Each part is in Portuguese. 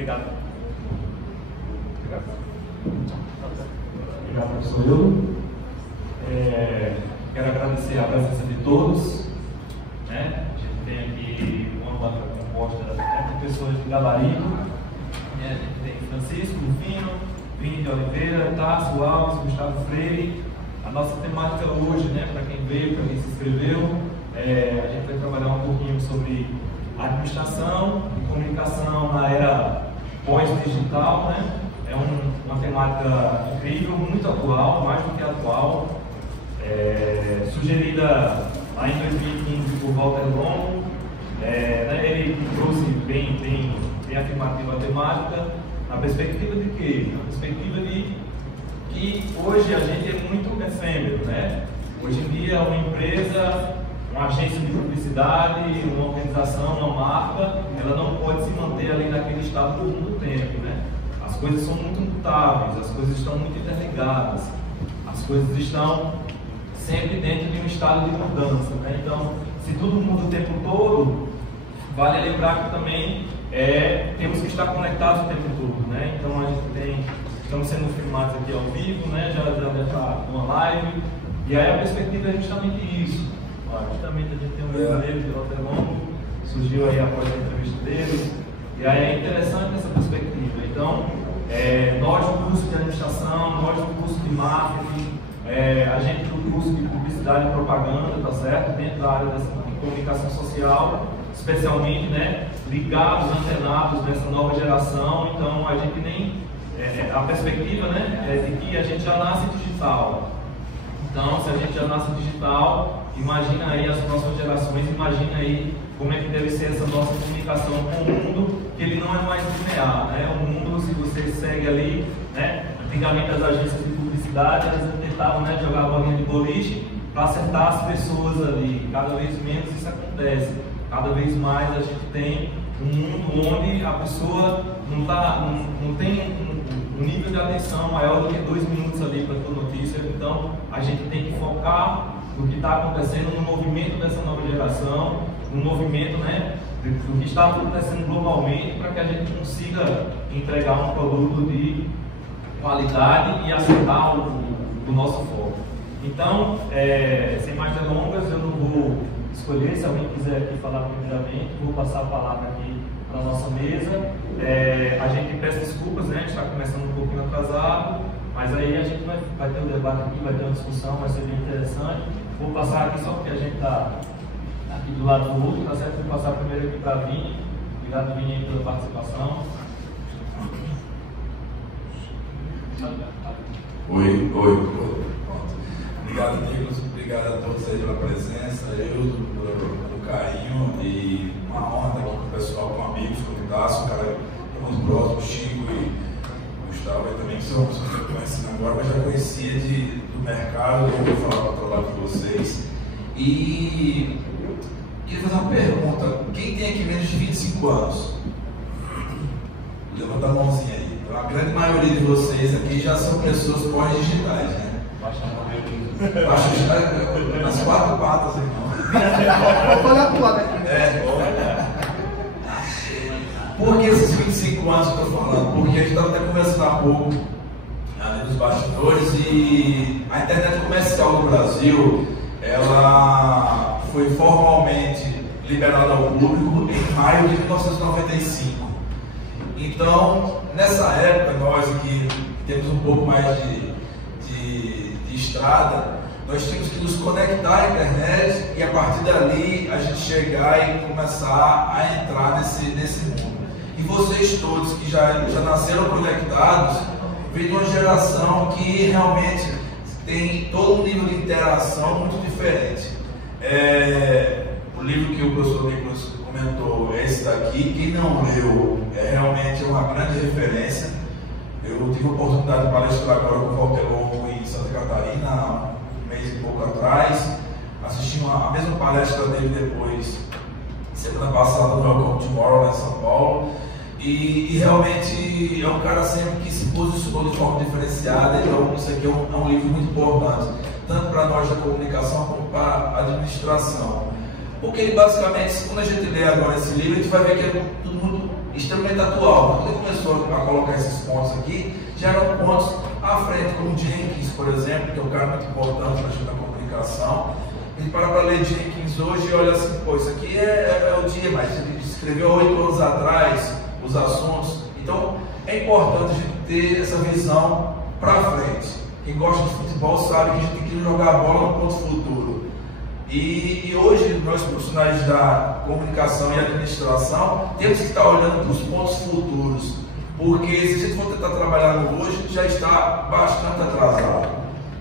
Obrigado. Obrigado, professor Eudo. Quero agradecer a presença de todos. Né? A gente tem aqui uma banca composta de pessoas de gabarito. A gente tem Francisco Rufino, Vini de Oliveira, Tássio Alves, Gustavo Freire. A nossa temática hoje, né, para quem veio, para quem se inscreveu, a gente vai trabalhar um pouquinho sobre administração e comunicação na era pós-digital, né? É uma temática incrível, muito atual, mais do que atual, sugerida lá em 2015 por Walter Longo. Ele trouxe bem afirmativa a temática, na perspectiva de quê? Na perspectiva de que hoje a gente é muito efêmero, né? Hoje em dia uma empresa, uma agência de publicidade, uma organização, uma marca, ela não pode se manter ali naquele estado por muito tempo, né? As coisas são muito mutáveis, as coisas estão muito interligadas, as coisas estão sempre dentro de um estado de mudança, né? Então, se tudo muda o tempo todo, vale lembrar que também temos que estar conectados o tempo todo, né? Então a gente estamos sendo filmados aqui ao vivo, né? Já está numa live, e aí a perspectiva é justamente isso. Justamente a gente tem um brasileiro de Walter Longo, surgiu aí após a entrevista dele, e aí é interessante essa perspectiva. Então, nós do curso de administração, nós do curso de marketing, a gente do curso de publicidade e propaganda, tá certo? Dentro da área de comunicação social, especialmente, né, ligados, antenados nessa nova geração. Então a gente a perspectiva, né, é de que a gente já nasce digital. Então, se a gente já nasce digital, imagina aí as nossas gerações, imagina aí como é que deve ser essa nossa comunicação com o mundo, que ele não é mais linear, né? O mundo, se você segue ali, né, antigamente as agências de publicidade, elas tentavam, né, jogar a bolinha de boliche para acertar as pessoas ali. Cada vez menos isso acontece. Cada vez mais a gente tem um mundo onde a pessoa não tem um nível de atenção maior do que 2 minutos ali para a tua notícia. Então a gente tem que focar no que está acontecendo, no movimento dessa nova geração, no movimento, né, do que está acontecendo globalmente, para que a gente consiga entregar um produto de qualidade e acertar o nosso foco. Então, sem mais delongas, eu não vou escolher. Se alguém quiser aqui falar primeiramente, vou passar a palavra aqui para a nossa mesa. A gente peça desculpas, né? A gente está começando um pouquinho atrasado, mas aí a gente vai ter um debate aqui, vai ter uma discussão, vai ser bem interessante. Vou passar aqui só porque a gente está aqui do lado do outro, tá certo? Vou passar primeiro aqui para a Vini. Obrigado, Vini, aí pela participação. Oi. Obrigado, Nicolas. Obrigado a todos aí pela presença, pelo carinho, e uma honra estar aqui com o pessoal, com amigos, com o Tássio, cara, muito próximo, Chico e Gustavo aí também, que são pessoas que eu estou conhecendo agora, mas já conhecia do mercado. Eu vou falar para o lado de vocês. E queria fazer uma pergunta: quem tem aqui menos de 25 anos? Levanta a mãozinha aí. A grande maioria de vocês aqui já são pessoas pós-digitais, né? Nas 4 patas, irmão. Por que esses 25 anos que eu estou falando? Porque a gente estava até conversando há pouco ali nos bastidores, e a internet comercial no Brasil, ela foi formalmente liberada ao público em maio de 1995. Então, nessa época, nós que temos um pouco mais de estrada, nós tínhamos que nos conectar à internet e a partir dali a gente chegar e começar a entrar nesse mundo. E vocês todos que já nasceram conectados, vêm de uma geração que realmente tem todo um nível de interação muito diferente. O livro que o professor Nicolas comentou, esse daqui, quem não leu, realmente uma grande referência. Eu tive a oportunidade de palestrar agora com o Walter Longo em Santa Catarina, há um mês e pouco atrás. Assisti a mesma palestra dele depois, semana passada, no Welcome Tomorrow, lá em São Paulo. E realmente é um cara sempre que se posicionou de forma diferenciada. Então isso aqui é um livro muito importante, tanto para nós da comunicação como para a administração. Porque ele basicamente, quando a gente lê agora esse livro, a gente vai ver que é tudo muito extremamente atual. Quando ele começou a colocar esses pontos aqui, já eram pontos à frente, como Jenkins, por exemplo, que é um cara muito importante na comunicação. Ele para ler Jenkins hoje e olha assim, pô, isso aqui é o dia, mas ele escreveu 8 anos atrás os assuntos. Então, é importante a gente ter essa visão para frente. Quem gosta de futebol sabe que a gente tem que jogar a bola no ponto futuro. E hoje, nós profissionais da comunicação e administração, temos que estar olhando para os pontos futuros. Porque se a gente for tentar trabalhar no hoje, já está bastante atrasado.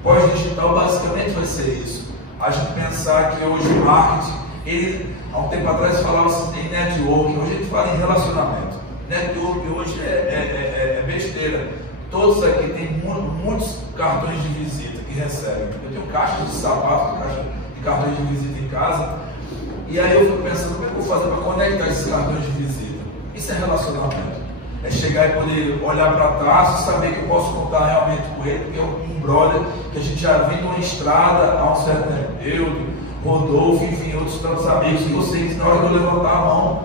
Pós-digital basicamente vai ser isso. A gente pensar que hoje o marketing, ele, há um tempo atrás falava assim, em network, hoje a gente fala em relacionamento. Network hoje é besteira. Todos aqui têm muitos cartões de visita que recebem. Eu tenho caixas de sapato, caixa de cartões de visita em casa. E aí eu fico pensando, como é que eu vou fazer para conectar esses cartões de visita? Isso é relacionamento. É chegar e poder olhar para trás e saber que eu posso contar realmente com ele, porque é um brother que a gente já vem numa estrada há um certo tempo. Eu, Rodolfo, enfim, outros tantos amigos, que eu sei que na hora de eu levantar a mão,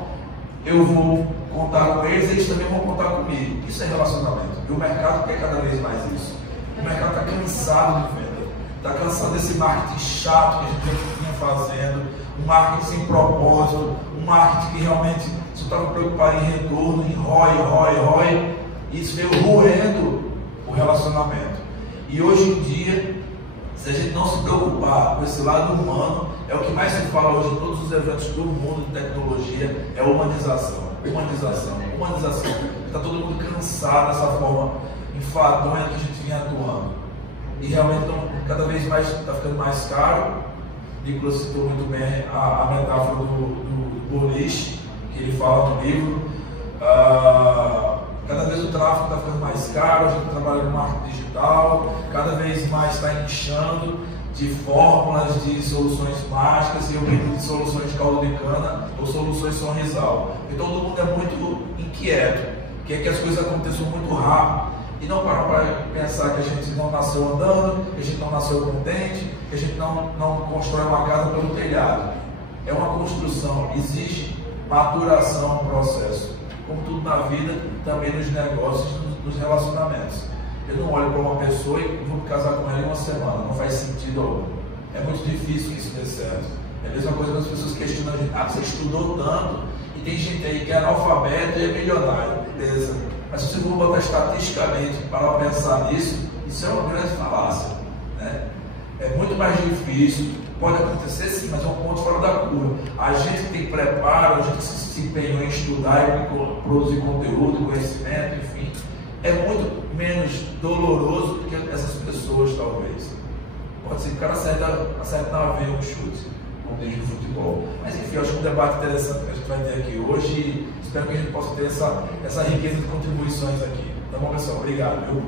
eu vou contar com eles, eles também vão contar comigo. Isso é relacionamento. E o mercado quer cada vez mais isso. O mercado está cansado de venda. Está cansado desse marketing chato que a gente vinha fazendo, um marketing sem propósito, um marketing que realmente só estava preocupado em retorno, em ROI. Isso veio roendo o relacionamento. E hoje em dia, se a gente não se preocupar com esse lado humano, é o que mais se fala hoje em todos os eventos do mundo de tecnologia, é humanização. Está todo mundo cansado dessa forma enfadonha que a gente vinha atuando. E realmente cada vez mais está ficando mais caro. Nicolas citou muito bem a metáfora do boliche, que ele fala no livro. Cada vez o tráfego está ficando mais caro, a gente trabalha no marketing digital, cada vez mais está inchando de fórmulas, de soluções mágicas, e eu brinco de soluções de caldo de cana ou soluções sorrisal. Então todo mundo é muito inquieto, quer que as coisas aconteçam muito rápido, e não param para pensar que a gente não nasceu andando, que a gente não nasceu contente, que a gente não constrói uma casa pelo telhado. É uma construção, exige maturação, processo. Como tudo na vida, também nos negócios, nos relacionamentos. Eu não olho para uma pessoa e vou casar com ela em uma semana, não faz sentido algum. É muito difícil que isso dê certo. É a mesma coisa que as pessoas questionam a gente, você estudou tanto, e tem gente aí que é analfabeto e é milionário, beleza. Mas se você for botar estatisticamente para pensar nisso, isso é uma grande falácia, né? É muito mais difícil, pode acontecer sim, mas é um ponto fora da curva. A gente tem preparo, a gente se empenhou em estudar e produzir conteúdo, conhecimento, enfim. É muito menos doloroso do que essas pessoas, talvez. Pode ser que o cara acerte na veia um chute, como desde o futebol. Mas enfim, eu acho que um debate interessante que a gente vai ter aqui hoje, e espero que a gente possa ter essa riqueza de contribuições aqui. Tá bom, pessoal? Obrigado, viu?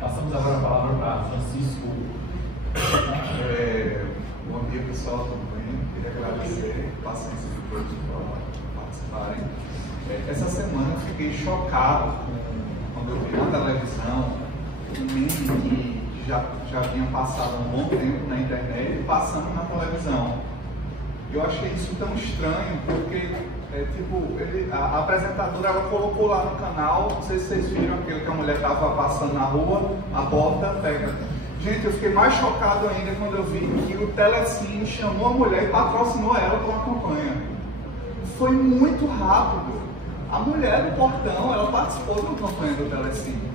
Passamos agora a palavra para Francisco. Bom dia, pessoal, tudo bem? Queria agradecer a paciência de todos para participarem. Essa semana eu fiquei chocado quando eu vi na televisão um meme que já vinha passado um bom tempo na internet e passando na televisão. Eu achei isso tão estranho porque a apresentadora ela colocou lá no canal, não sei se vocês viram aquele que a mulher estava passando na rua, a porta pega. Gente, eu fiquei mais chocado ainda quando eu vi que o Telecine chamou a mulher e patrocinou ela com a campanha. Foi muito rápido. A mulher do portão, ela participou de uma campanha do Telecine.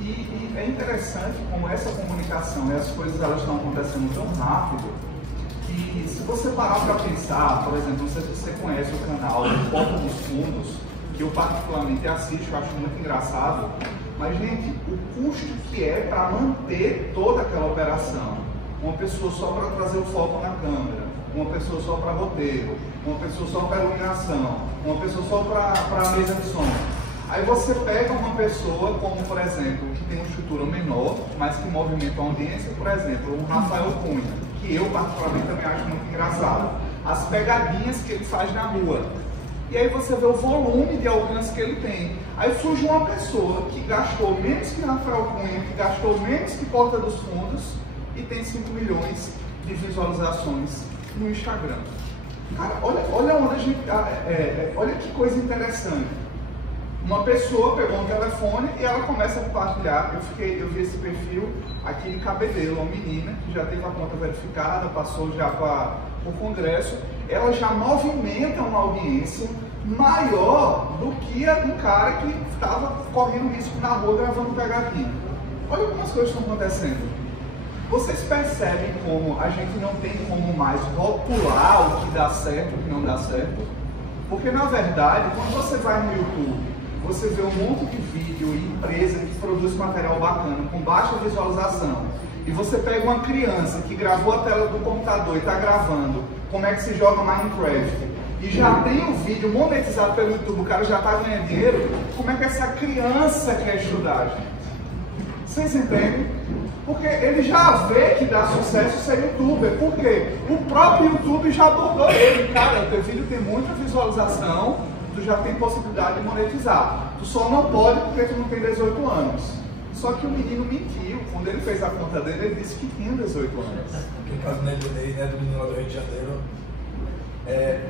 E é interessante como essa comunicação e as coisas elas estão acontecendo tão rápido que se você parar para pensar, por exemplo, não sei se você conhece o canal Porta dos Fundos, que eu particularmente assisto, eu acho muito engraçado, mas gente, o custo que é para manter toda aquela operação, uma pessoa só para trazer o foco na câmera, uma pessoa só para roteiro, uma pessoa só para iluminação, uma pessoa só para a mesa de som. Aí você pega uma pessoa como, por exemplo, que tem uma estrutura menor, mas que movimenta a audiência, por exemplo, o Rafael Cunha, que eu particularmente também acho muito engraçado. As pegadinhas que ele faz na rua. E aí você vê o volume de alcance que ele tem. Aí surge uma pessoa que gastou menos que Rafael Cunha, que gastou menos que Porta dos Fundos e tem 5 milhões de visualizações no Instagram. Cara, olha onde a gente. Olha que coisa interessante. Uma pessoa pegou um telefone e ela começa a compartilhar. Eu vi esse perfil aqui de Cabedelo, uma menina que já teve a conta verificada, passou já para o Congresso. Ela já movimenta uma audiência maior do que a de um cara que estava correndo risco na rua gravando pegadinha. Olha como as coisas estão acontecendo. Vocês percebem como a gente não tem como mais rotular o que dá certo e o que não dá certo? Porque, na verdade, quando você vai no YouTube, você vê um monte de vídeo e empresa que produz material bacana, com baixa visualização, e você pega uma criança que gravou a tela do computador e está gravando como é que se joga Minecraft, e já tem o vídeo monetizado pelo YouTube, o cara já está ganhando dinheiro, como é que essa criança quer estudar, gente? Vocês entendem? Porque ele já vê que dá sucesso ser youtuber. Por quê? O próprio YouTube já abordou ele. Cara, o teu vídeo tem muita visualização, tu já tem possibilidade de monetizar. Tu só não pode porque tu não tem 18 anos. Só que o menino mentiu. Quando ele fez a conta dele, ele disse que tinha 18 anos. Aquele caso do Nego Ney, né, do menino lá do Rio de Janeiro.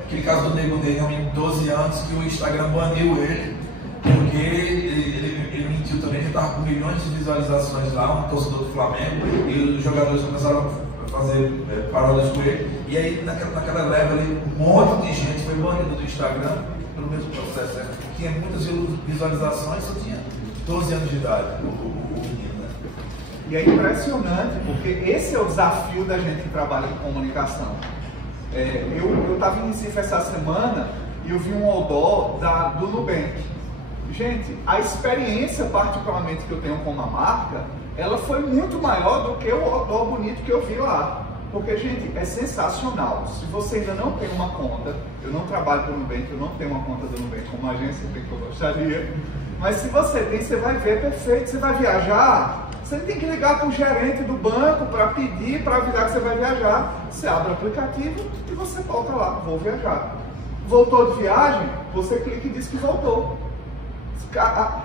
Aquele caso do Nego Ney, um menino de 12 anos, que o Instagram baniu ele, porque ele mentiu também, que estava com milhões de visualizações lá, um torcedor do Flamengo, e os jogadores começaram a fazer paródias com ele. E aí, naquela leva ali, um monte de gente foi banido do Instagram pelo mesmo processo, né? Tinha muitas visualizações, só tinha 12 anos de idade, o menino, né? E é impressionante, porque esse é o desafio da gente que trabalha com comunicação. Eu estava em Recife essa semana e eu vi um outdoor do Nubank. Gente, a experiência particularmente que eu tenho com uma marca, ela foi muito maior do que o outdoor bonito que eu vi lá. Porque, gente, é sensacional. Se você ainda não tem uma conta, eu não trabalho para o Nubank, eu não tenho uma conta do Nubank como agência, que eu gostaria. Mas se você tem, você vai ver, perfeito. Você vai viajar, você tem que ligar para o gerente do banco para pedir, para avisar que você vai viajar. Você abre o aplicativo e você volta lá, vou viajar. Voltou de viagem, você clica e diz que voltou.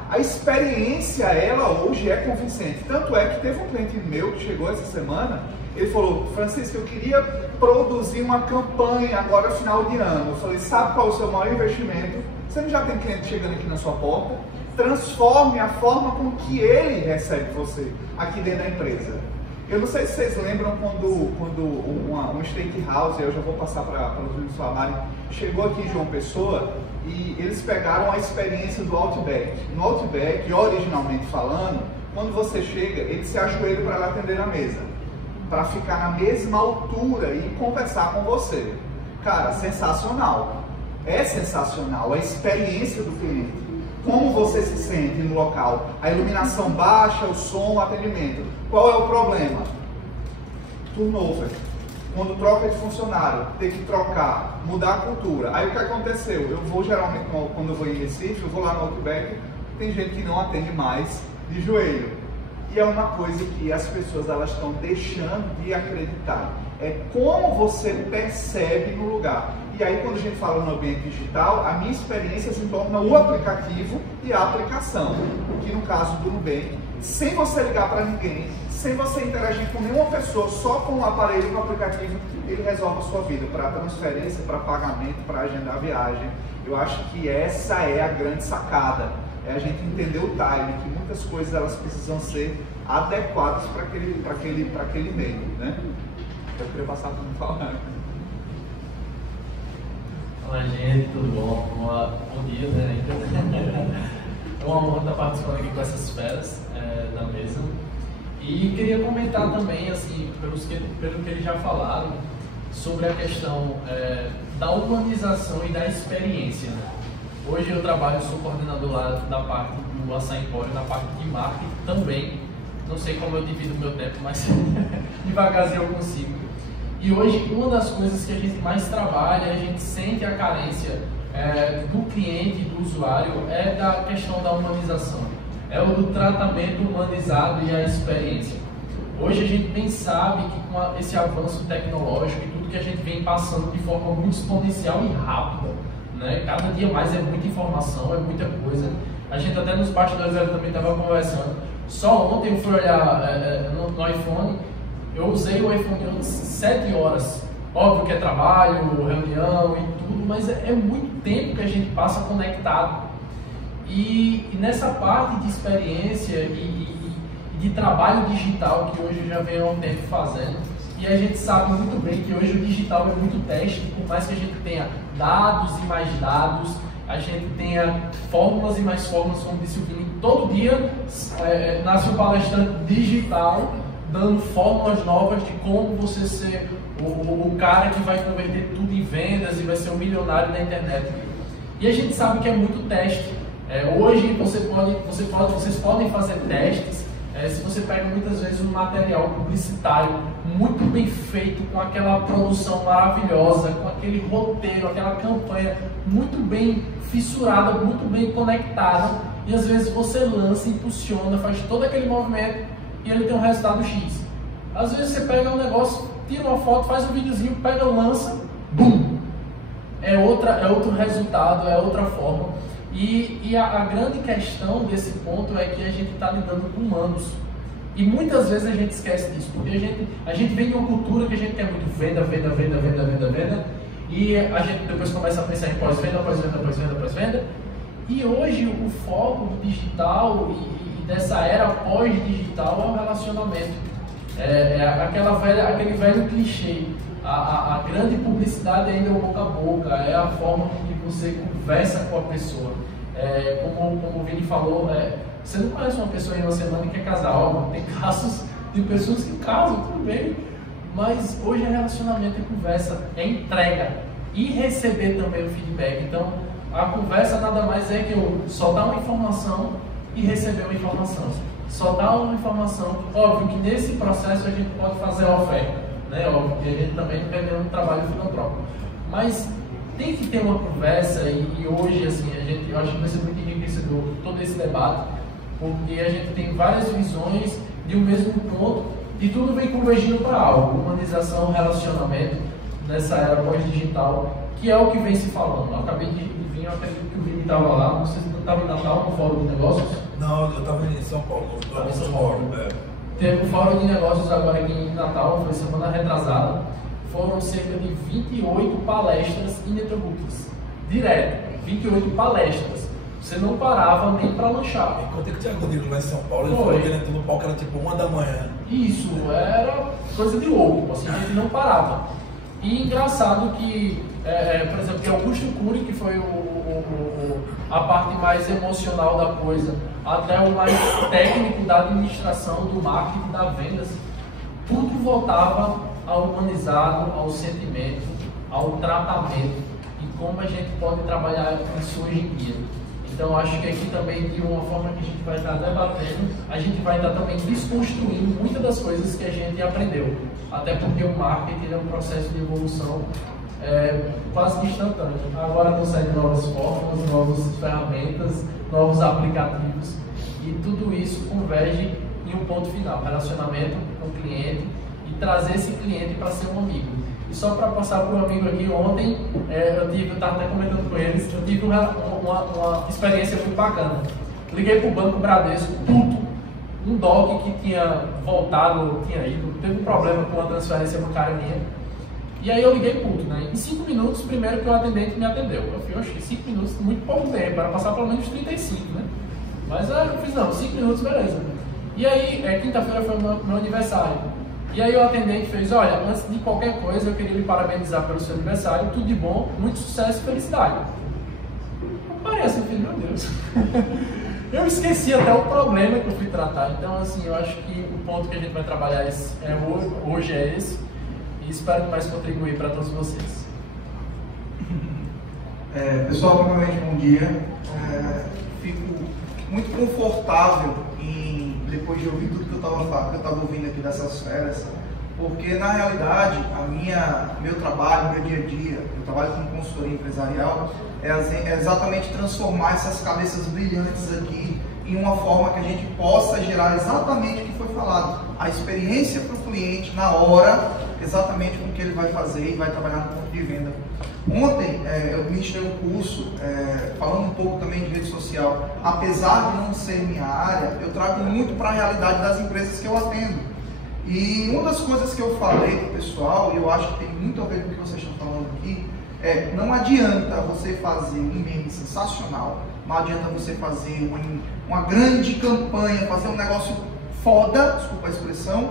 A experiência, ela hoje é convincente. Tanto é que teve um cliente meu que chegou essa semana, ele falou: Francisco, eu queria produzir uma campanha agora final de ano. Eu falei: sabe qual é o seu maior investimento? Você não já tem cliente chegando aqui na sua porta? Transforme a forma com que ele recebe você aqui dentro da empresa. Eu não sei se vocês lembram quando um steakhouse, eu já vou passar para os vídeos falarem, chegou aqui em João Pessoa e eles pegaram a experiência do Outback. No Outback, originalmente falando, quando você chega, ele se ajoelha para atender a mesa, para ficar na mesma altura e conversar com você. Cara, sensacional. É sensacional a experiência do cliente. Como você se sente no local? A iluminação baixa, o som, o atendimento. Qual é o problema? Turnover. Quando troca de funcionário, tem que trocar, mudar a cultura. Aí o que aconteceu? Eu vou geralmente, quando eu vou em Recife, eu vou lá no Outback, tem gente que não atende mais de joelho. E é uma coisa que as pessoas elas estão deixando de acreditar. É como você percebe no lugar. E aí quando a gente fala no ambiente digital, a minha experiência se torna o aplicativo e a aplicação. Que no caso do Nubank, sem você ligar para ninguém, sem você interagir com nenhuma pessoa, só com o aparelho e o aplicativo, ele resolve a sua vida, para transferência, para pagamento, para agendar a viagem. Eu acho que essa é a grande sacada. É a gente entender o timing, que muitas coisas elas precisam ser adequadas para aquele meio, né? Eu queria passar para me falar. Fala, gente, tudo bom? Bom dia, né? É uma honra estar participando aqui com essas feras da mesa. E queria comentar também, assim, pelo que eles já falaram, sobre a questão da humanização e da experiência. Hoje eu trabalho, sou coordenador lá da parte do Açaí Empório, na parte de marketing também. Não sei como eu divido o meu tempo, mas devagarzinho eu consigo. E hoje uma das coisas que a gente mais trabalha, a gente sente a carência do cliente, do usuário, é da questão da humanização. É o do tratamento humanizado e a experiência. Hoje a gente bem sabe que com esse avanço tecnológico e tudo que a gente vem passando de forma muito exponencial e rápida, né? Cada dia mais é muita informação, é muita coisa. A gente até nos bastidores também estava conversando. Só ontem eu fui olhar no iPhone, eu usei o iPhone 7 horas Óbvio que é trabalho, reunião e tudo, mas é muito tempo que a gente passa conectado. E nessa parte de experiência e de trabalho digital que hoje eu já venho há um tempo fazendo, e a gente sabe muito bem que hoje o digital é muito teste, por mais que a gente tenha dados e mais dados, a gente tenha fórmulas e mais fórmulas, como disse o Vini, todo dia nasce um palestrante digital dando fórmulas novas de como você ser o cara que vai converter tudo em vendas e vai ser um milionário na internet. E a gente sabe que é muito teste. Hoje vocês podem fazer testes. Se você pega muitas vezes um material publicitário muito bem feito, com aquela produção maravilhosa, com aquele roteiro, aquela campanha muito bem fissurada, muito bem conectada, e às vezes você lança, impulsiona, faz todo aquele movimento e ele tem um resultado X. Às vezes você pega um negócio, tira uma foto, faz um videozinho, pega, lança, BUM! É outro resultado, é outra forma. E a grande questão desse ponto é que a gente está lidando com humanos. E muitas vezes a gente esquece disso, porque a gente vem de uma cultura que a gente quer muito venda, e a gente depois começa a pensar em pós-venda. E hoje o foco do digital e dessa era pós-digital é o relacionamento. Aquele velho clichê. A grande publicidade ainda é o boca a boca, é a forma que você conversa com a pessoa. Como o Vini falou, você não conhece uma pessoa em uma semana que quer casar. Tem casos de pessoas que casam, tudo bem, mas hoje é relacionamento, é conversa, é entrega e receber também o feedback. Então a conversa nada mais é que eu só dar uma informação e receber uma informação. Só dar uma informação. Óbvio que nesse processo a gente pode fazer a oferta, né? Óbvio que a gente também não quer nenhum trabalho filantrópico, mas tem que ter uma conversa. E hoje assim, eu acho que vai ser muito enriquecedor todo esse debate, porque a gente tem várias visões de um mesmo ponto e tudo vem convergindo para algo. Humanização, relacionamento nessa era pós-digital, que é o que vem se falando. Eu acabei de vir, eu acredito que o Vini estava lá, não sei se não estava em Natal, no Fórum de Negócios. Não, eu estava em São Paulo. Estava em São Paulo. Teve o Fórum de Negócios agora aqui em Natal, foi semana retrasada. Foram cerca de 28 palestras ininterruptas. Direto, 28 palestras. Você não parava nem para lanchar. Enquanto eu tinha comigo lá em São Paulo, ele falou que ele entrou no palco, era tipo 1 da manhã. Isso, era coisa de louco, assim, a gente não parava. E engraçado que, por exemplo, que Augusto Cury, que foi a parte mais emocional da coisa, até o mais técnico da administração, do marketing, da vendas, tudo voltava ao humanizado, ao sentimento, ao tratamento e como a gente pode trabalhar isso hoje em dia. Então, acho que aqui também, de uma forma que a gente vai estar debatendo, a gente vai estar também desconstruindo muitas das coisas que a gente aprendeu. Até porque o marketing é um processo de evolução quase que instantâneo. Agora estão saindo novas fórmulas, novas ferramentas, novos aplicativos. E tudo isso converge em um ponto final, relacionamento com o cliente e trazer esse cliente para ser um amigo. E só para passar para um amigo aqui, ontem eu estava até comentando com eles, eu tive uma experiência muito bacana. Liguei para o Banco Bradesco, puto, um DOC que tinha voltado, tinha ido, teve um problema com a transferência bancária minha. E aí eu liguei puto, né? Em 5 minutos, primeiro que o atendente me atendeu. Eu falei, oxe, 5 minutos, muito pouco tempo, era passar pelo menos 35, né? Mas eu fiz, não, 5 minutos, beleza. E aí, quinta-feira foi o meu aniversário. E aí o atendente fez, olha, antes de qualquer coisa, eu queria lhe parabenizar pelo seu aniversário, tudo de bom, muito sucesso e felicidade. Eu parei assim, filho, meu Deus. Eu esqueci até o problema que eu fui tratar. Então, assim, eu acho que o ponto que a gente vai trabalhar hoje é esse. E espero mais contribuir para todos vocês. Pessoal, novamente, bom dia. Fico muito confortável depois de ouvir tudo que eu estava ouvindo aqui dessas férias, porque na realidade meu trabalho, meu dia a dia, eu trabalho com consultoria empresarial, é exatamente transformar essas cabeças brilhantes aqui em uma forma que a gente possa gerar exatamente o que foi falado, a experiência para o cliente na hora, exatamente com o que ele vai fazer e vai trabalhar no ponto de venda. Ontem eu ministrei um curso falando um pouco também de rede social. Apesar de não ser minha área, eu trago muito para a realidade das empresas que eu atendo. E uma das coisas que eu falei para o pessoal, e eu acho que tem muito a ver com o que vocês estão falando aqui, não adianta você fazer um meme sensacional, não adianta você fazer uma grande campanha, fazer um negócio foda, desculpa a expressão,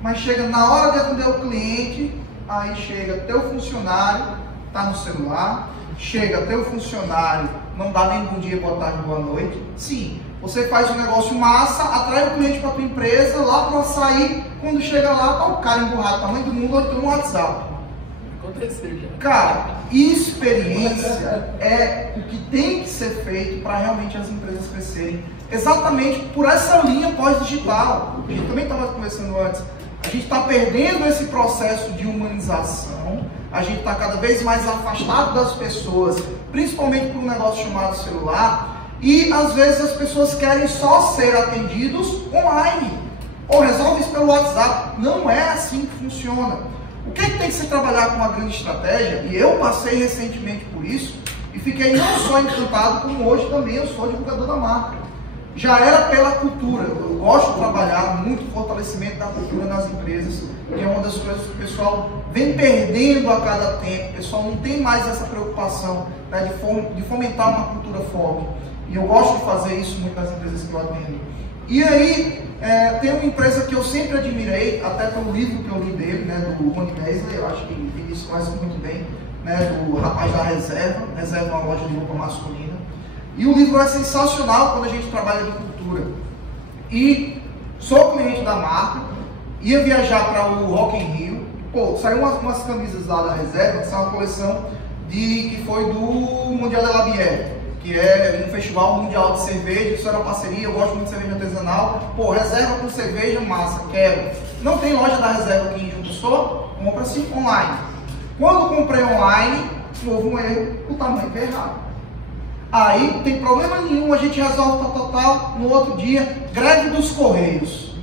mas chega na hora de atender o cliente, aí chega teu funcionário, tá no celular, chega teu funcionário, não dá nem bom dia, boa tarde, boa noite. Sim, você faz um negócio massa, atrai o cliente para tua empresa, lá para sair, quando chega lá, tá o cara emburrado, tamanho do mundo, ou então no WhatsApp. Aconteceu já. Cara, experiência é o que tem que ser feito para realmente as empresas crescerem. Exatamente por essa linha pós-digital. A gente também estava conversando antes. A gente está perdendo esse processo de humanização. A gente está cada vez mais afastado das pessoas, principalmente por um negócio chamado celular. E às vezes as pessoas querem só ser atendidos online. Ou resolve isso pelo WhatsApp. Não é assim que funciona. O que tem que se trabalhar com uma grande estratégia, e eu passei recentemente por isso, e fiquei não só encantado, como hoje também eu sou divulgador da marca. Já era pela cultura, eu gosto de trabalhar muito o fortalecimento da cultura nas empresas, que é uma das coisas que o pessoal vem perdendo a cada tempo, o pessoal não tem mais essa preocupação, né, de fomentar uma cultura forte. E eu gosto de fazer isso muito nas empresas que eu atendo. E aí, tem uma empresa que eu sempre admirei, até pelo livro que eu li dele, né, do Ronnie Meisler, eu acho que ele isso conhece muito bem, né, do rapaz da Reserva é uma loja de roupa masculina. E o livro é sensacional quando a gente trabalha de cultura. E sou cliente da marca, ia viajar para o Rock in Rio, pô, saiu umas camisas lá da Reserva, que são uma coleção que foi do Mundial de la Bière, que é um festival mundial de cerveja, isso era uma parceria, eu gosto muito de cerveja artesanal, pô, Reserva com cerveja, massa, quero. Não tem loja da Reserva aqui em João Pessoa, compra-se online. Quando comprei online, houve um erro, o tamanho foi errado. Aí, não tem problema nenhum, a gente resolve tal, no outro dia, greve dos Correios.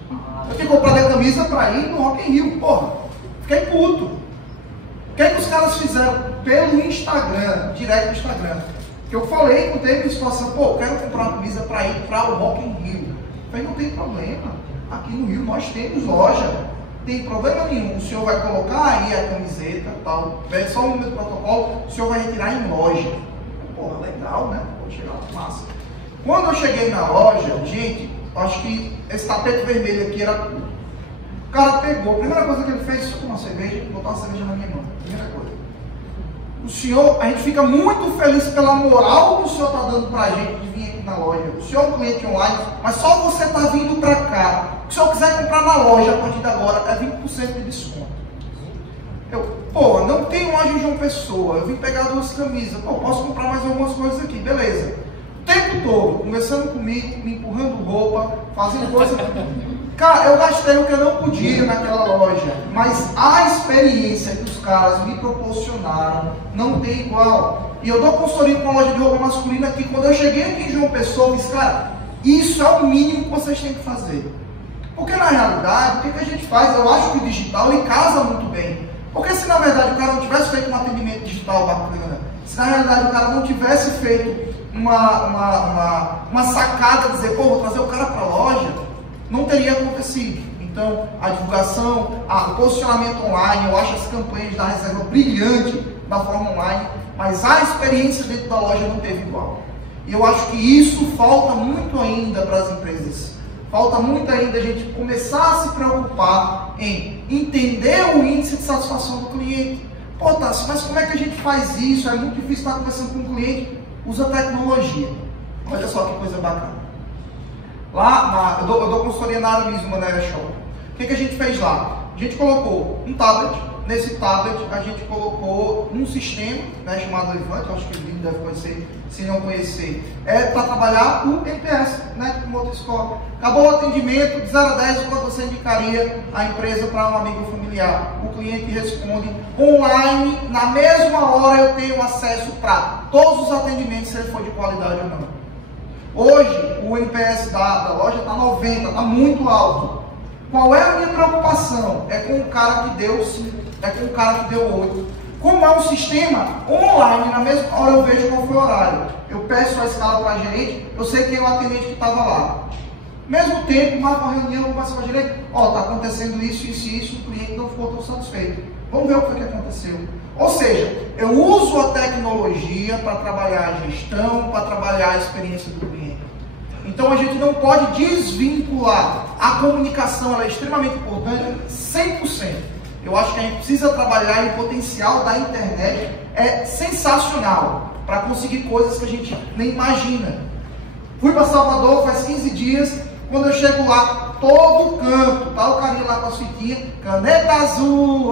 Eu tinha comprado a camisa para ir no Rock in Rio, porra, fiquei puto. O que é que os caras fizeram pelo Instagram, direto no Instagram? Que eu falei com teve situação, pô, eu quero comprar uma camisa para ir para o Rock in Rio. Eu falei, não tem problema, aqui no Rio nós temos loja, não tem problema nenhum, o senhor vai colocar aí a camiseta, tal, é só o número do protocolo, o senhor vai retirar em loja. Porra, legal, né? Vou tirar, massa. Quando eu cheguei na loja, gente, acho que esse tapete vermelho aqui era... O cara pegou, a primeira coisa que ele fez, foi tomar uma cerveja, botar uma cerveja na minha mão, primeira coisa. O senhor, a gente fica muito feliz pela moral que o senhor está dando para a gente de vir aqui na loja. O senhor é um cliente online, mas só você está vindo para cá. Se o senhor quiser comprar na loja a partir de agora, é 20% de desconto. Pô, não tem loja em João Pessoa, eu vim pegar 2 camisas, pô, posso comprar mais algumas coisas aqui, beleza. O tempo todo, conversando comigo, me empurrando roupa, fazendo coisa... Cara, eu gastei o que eu não podia naquela loja, mas a experiência que os caras me proporcionaram não tem igual. E eu dou consultoria para uma loja de roupa masculina que quando eu cheguei aqui em João Pessoa, eu disse, cara, isso é o mínimo que vocês têm que fazer. Porque na realidade, o que a gente faz? Eu acho que o digital, ele casa muito bem. Porque se na verdade o cara não tivesse feito um atendimento digital bacana, se na realidade o cara não tivesse feito uma sacada de dizer, pô, vou trazer o cara para a loja, não teria acontecido. Então, a divulgação, o posicionamento online, eu acho as campanhas da Reserva brilhante da forma online, mas a experiência dentro da loja não teve igual. E eu acho que isso falta muito ainda para as empresas. Falta muito ainda a gente começar a se preocupar em entender o índice de satisfação do cliente. Pô, Tassi, mas como é que a gente faz isso? É muito difícil estar conversando com o cliente. Usa tecnologia. Olha só que coisa bacana. Lá, eu dou consultoria na Aramis, uma Maneira Shop. O que a gente fez lá? A gente colocou um tablet. Nesse tablet, a gente colocou um sistema, né, chamado Levante, acho que o Lino deve conhecer, se não conhecer, para trabalhar o NPS, né, como outra escola. Acabou o atendimento, de 0 a 10, o quanto você indicaria a empresa para um amigo familiar? O cliente responde online, na mesma hora eu tenho acesso para todos os atendimentos, se ele for de qualidade ou não. Hoje, o NPS da loja está 90, está muito alto. Qual é a minha preocupação? É com o cara que deu 5, é com o cara que deu 8. Como é um sistema online, na mesma hora eu vejo qual foi o horário. Eu peço a escala para a gerente, eu sei quem é o atendente que estava lá. Mesmo tempo, marca uma reunião, começa com a gerente, está acontecendo isso, isso e isso, o cliente não ficou tão satisfeito. Vamos ver o que foi que aconteceu. Ou seja, eu uso a tecnologia para trabalhar a gestão, para trabalhar a experiência do cliente. Então a gente não pode desvincular. A comunicação, ela é extremamente importante, 100%. Eu acho que a gente precisa trabalhar e o potencial da internet é sensacional para conseguir coisas que a gente nem imagina. Fui para Salvador faz 15 dias, quando eu chego lá, todo canto, tá o carinha lá com a fitinha, caneta azul,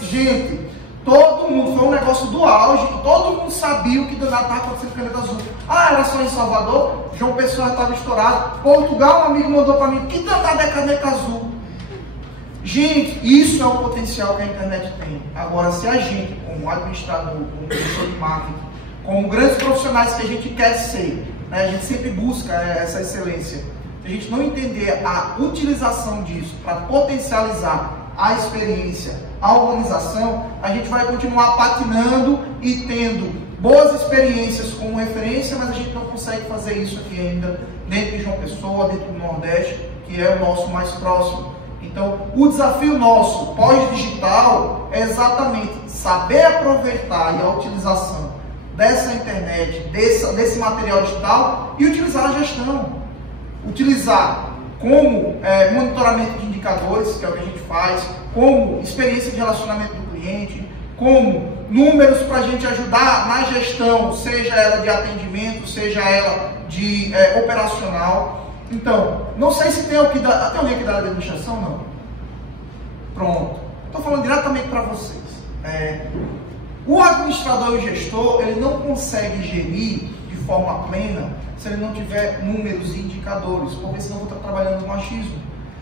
gente, todo mundo, foi um negócio do auge, todo mundo sabia o que danado estava acontecendo com caneta azul. Era só em Salvador, João Pessoa estava estourado, Portugal, um amigo mandou para mim, que danado é caneta azul? Gente, isso é o potencial que a internet tem. Agora, se a gente, como administrador, como professor de marketing, como grandes profissionais que a gente quer ser, né, a gente sempre busca essa excelência, se a gente não entender a utilização disso para potencializar a experiência, a organização, a gente vai continuar patinando e tendo boas experiências como referência, mas a gente não consegue fazer isso aqui ainda dentro de João Pessoa, dentro do Nordeste, que é o nosso mais próximo. Então, o desafio nosso pós-digital é exatamente saber aproveitar e a utilização dessa internet, desse material digital e utilizar a gestão. Utilizar como monitoramento de indicadores, que é o que a gente faz, como experiência de relacionamento do cliente, como números para a gente ajudar na gestão, seja ela de atendimento, seja ela de operacional. Então, não sei se tem alguém aqui da administração, não. Pronto. Estou falando diretamente para vocês. O administrador e o gestor, ele não consegue gerir de forma plena se ele não tiver números e indicadores, porque senão eu vou estar trabalhando no machismo.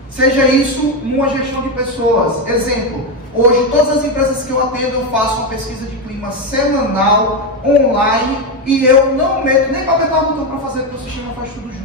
Seja isso numa gestão de pessoas. Exemplo, hoje todas as empresas que eu atendo, eu faço uma pesquisa de clima semanal, online, e eu não meto nem para apertar o botão para fazer, porque o sistema faz tudo junto.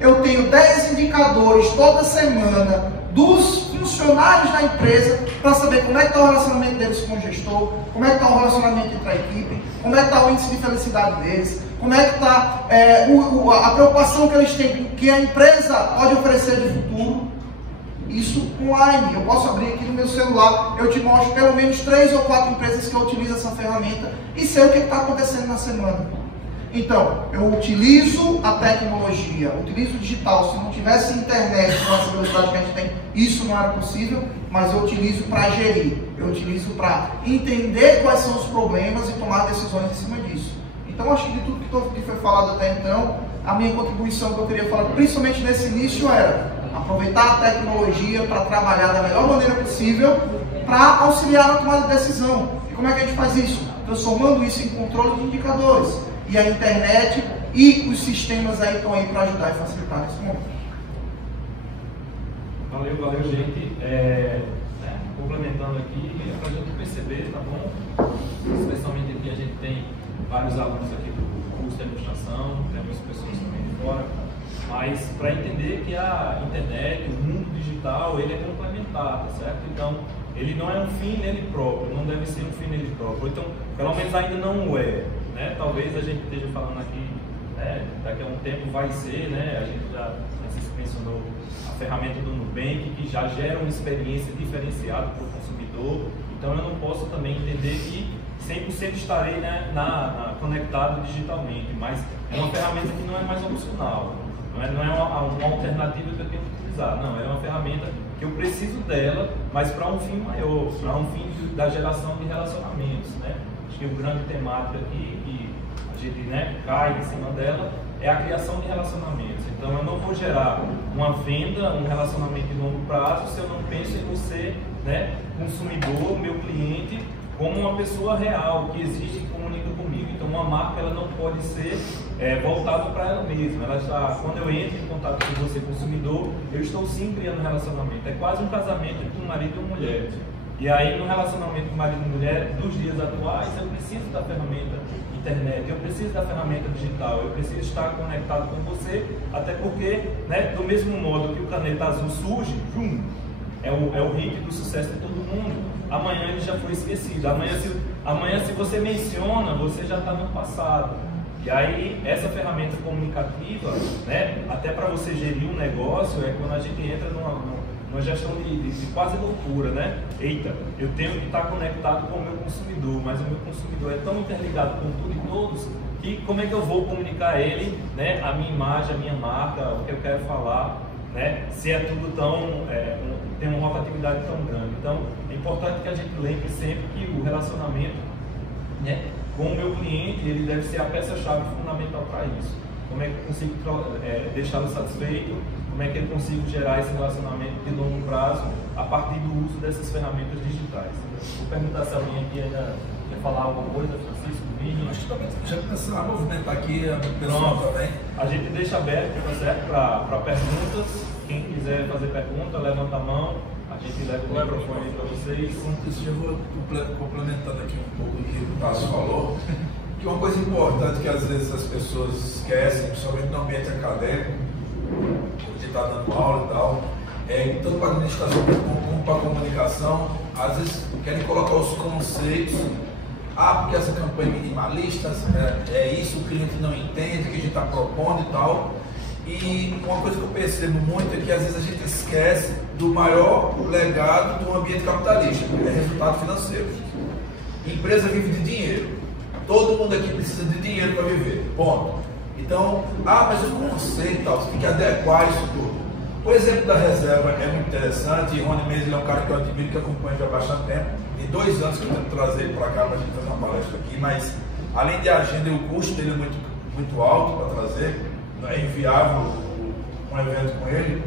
Eu tenho 10 indicadores toda semana dos funcionários da empresa para saber como é que está o relacionamento deles com o gestor, como é que está o relacionamento entre a equipe, como é que está o índice de felicidade deles, como é que está a preocupação que eles têm, que a empresa pode oferecer de futuro. Isso online. Eu posso abrir aqui no meu celular, eu te mostro pelo menos 3 ou 4 empresas que utilizam essa ferramenta e sei o que está acontecendo na semana. Então, eu utilizo a tecnologia, utilizo o digital. Se não tivesse internet com essa velocidade que a gente tem, isso não era possível, mas eu utilizo para gerir, eu utilizo para entender quais são os problemas e tomar decisões em cima disso. Então, acho que de tudo que foi falado até então, a minha contribuição que eu queria falar, principalmente nesse início, era aproveitar a tecnologia para trabalhar da melhor maneira possível para auxiliar na tomada de decisão. E como é que a gente faz isso? Transformando isso em controle de indicadores. E a internet e os sistemas aí estão aí para ajudar e facilitar nesse momento. Valeu, gente. Complementando aqui, é para a gente perceber, tá bom? Especialmente aqui a gente tem vários alunos aqui do curso de administração, temos pessoas também de fora, mas para entender que a internet, o mundo digital, ele é complementar, tá certo? Então, ele não é um fim nele próprio, não deve ser um fim nele próprio, então, pelo menos ainda não o é. Né? Talvez a gente esteja falando aqui, né? Daqui a um tempo vai ser, né? A gente já mencionou a ferramenta do Nubank, que já gera uma experiência diferenciada para o consumidor. Então eu não posso também entender que 100% estarei, né, conectado digitalmente, mas é uma ferramenta que não é mais opcional, não é uma alternativa que eu tenho que utilizar, não, é uma ferramenta que eu preciso dela, mas para um fim maior, para um fim da geração de relacionamentos, né? Acho que o grande temático aqui, que a gente, né, cai em cima dela, é a criação de relacionamentos. Então eu não vou gerar uma venda, um relacionamento de longo prazo se eu não penso em você, né, consumidor, meu cliente, como uma pessoa real que existe e comunica comigo. Então uma marca ela não pode ser voltada para ela mesma. Ela está, quando eu entro em contato com você, consumidor, eu estou sim criando um relacionamento. É quase um casamento entre um marido e uma mulher. E aí no relacionamento com marido e mulher dos dias atuais, eu preciso da ferramenta internet, eu preciso da ferramenta digital, eu preciso estar conectado com você, até porque, né, do mesmo modo que o Caneta Azul surge, é o hit do sucesso de todo mundo. Amanhã ele já foi esquecido. Amanhã, se você menciona, você já está no passado. E aí, essa ferramenta comunicativa, né, até para você gerir um negócio, é quando a gente entra numa gestão de quase loucura, né? Eita, eu tenho que estar conectado com o meu consumidor, mas o meu consumidor é tão interligado com tudo e todos, que como é que eu vou comunicar a ele, né, a minha imagem, a minha marca, o que eu quero falar, né, se é tudo tão, tem uma rotatividade tão grande. Então, é importante que a gente lembre sempre que o relacionamento, né, com o meu cliente, ele deve ser a peça-chave fundamental para isso. Como é que eu consigo deixá-lo satisfeito, como é que eu consigo gerar esse relacionamento de longo prazo a partir do uso dessas ferramentas digitais. Vou perguntar se alguém aqui ainda quer falar alguma coisa, Francisco, Vini. Acho que também já começar a movimentar aqui a pessoa também. A gente deixa aberto, tá certo, para perguntas. Quem quiser fazer pergunta, levanta a mão. A gente leva o microfone para vocês. Enquanto isso, eu vou complementando aqui um pouco o que o Tasso falou, que uma coisa importante que às vezes as pessoas esquecem, principalmente no ambiente acadêmico, onde está dando aula e tal, tanto para a administração como para a comunicação, às vezes querem colocar os conceitos, porque essa campanha minimalista é isso, o cliente não entende o que a gente está propondo e tal. E uma coisa que eu percebo muito é que às vezes a gente esquece do maior legado do ambiente capitalista, que é resultado financeiro. Empresa vive de dinheiro. Todo mundo aqui precisa de dinheiro para viver. Ponto. Então, mas o conceito tal, você tem que adequar isso tudo. O exemplo da reserva é muito interessante, e Rony Mendes é um cara que eu admiro, que acompanho já há bastante tempo. Tem 2 anos que eu tento trazer ele para cá para a gente fazer uma palestra aqui, mas além de agenda, o custo dele é muito alto para trazer. Não é inviável um evento com ele,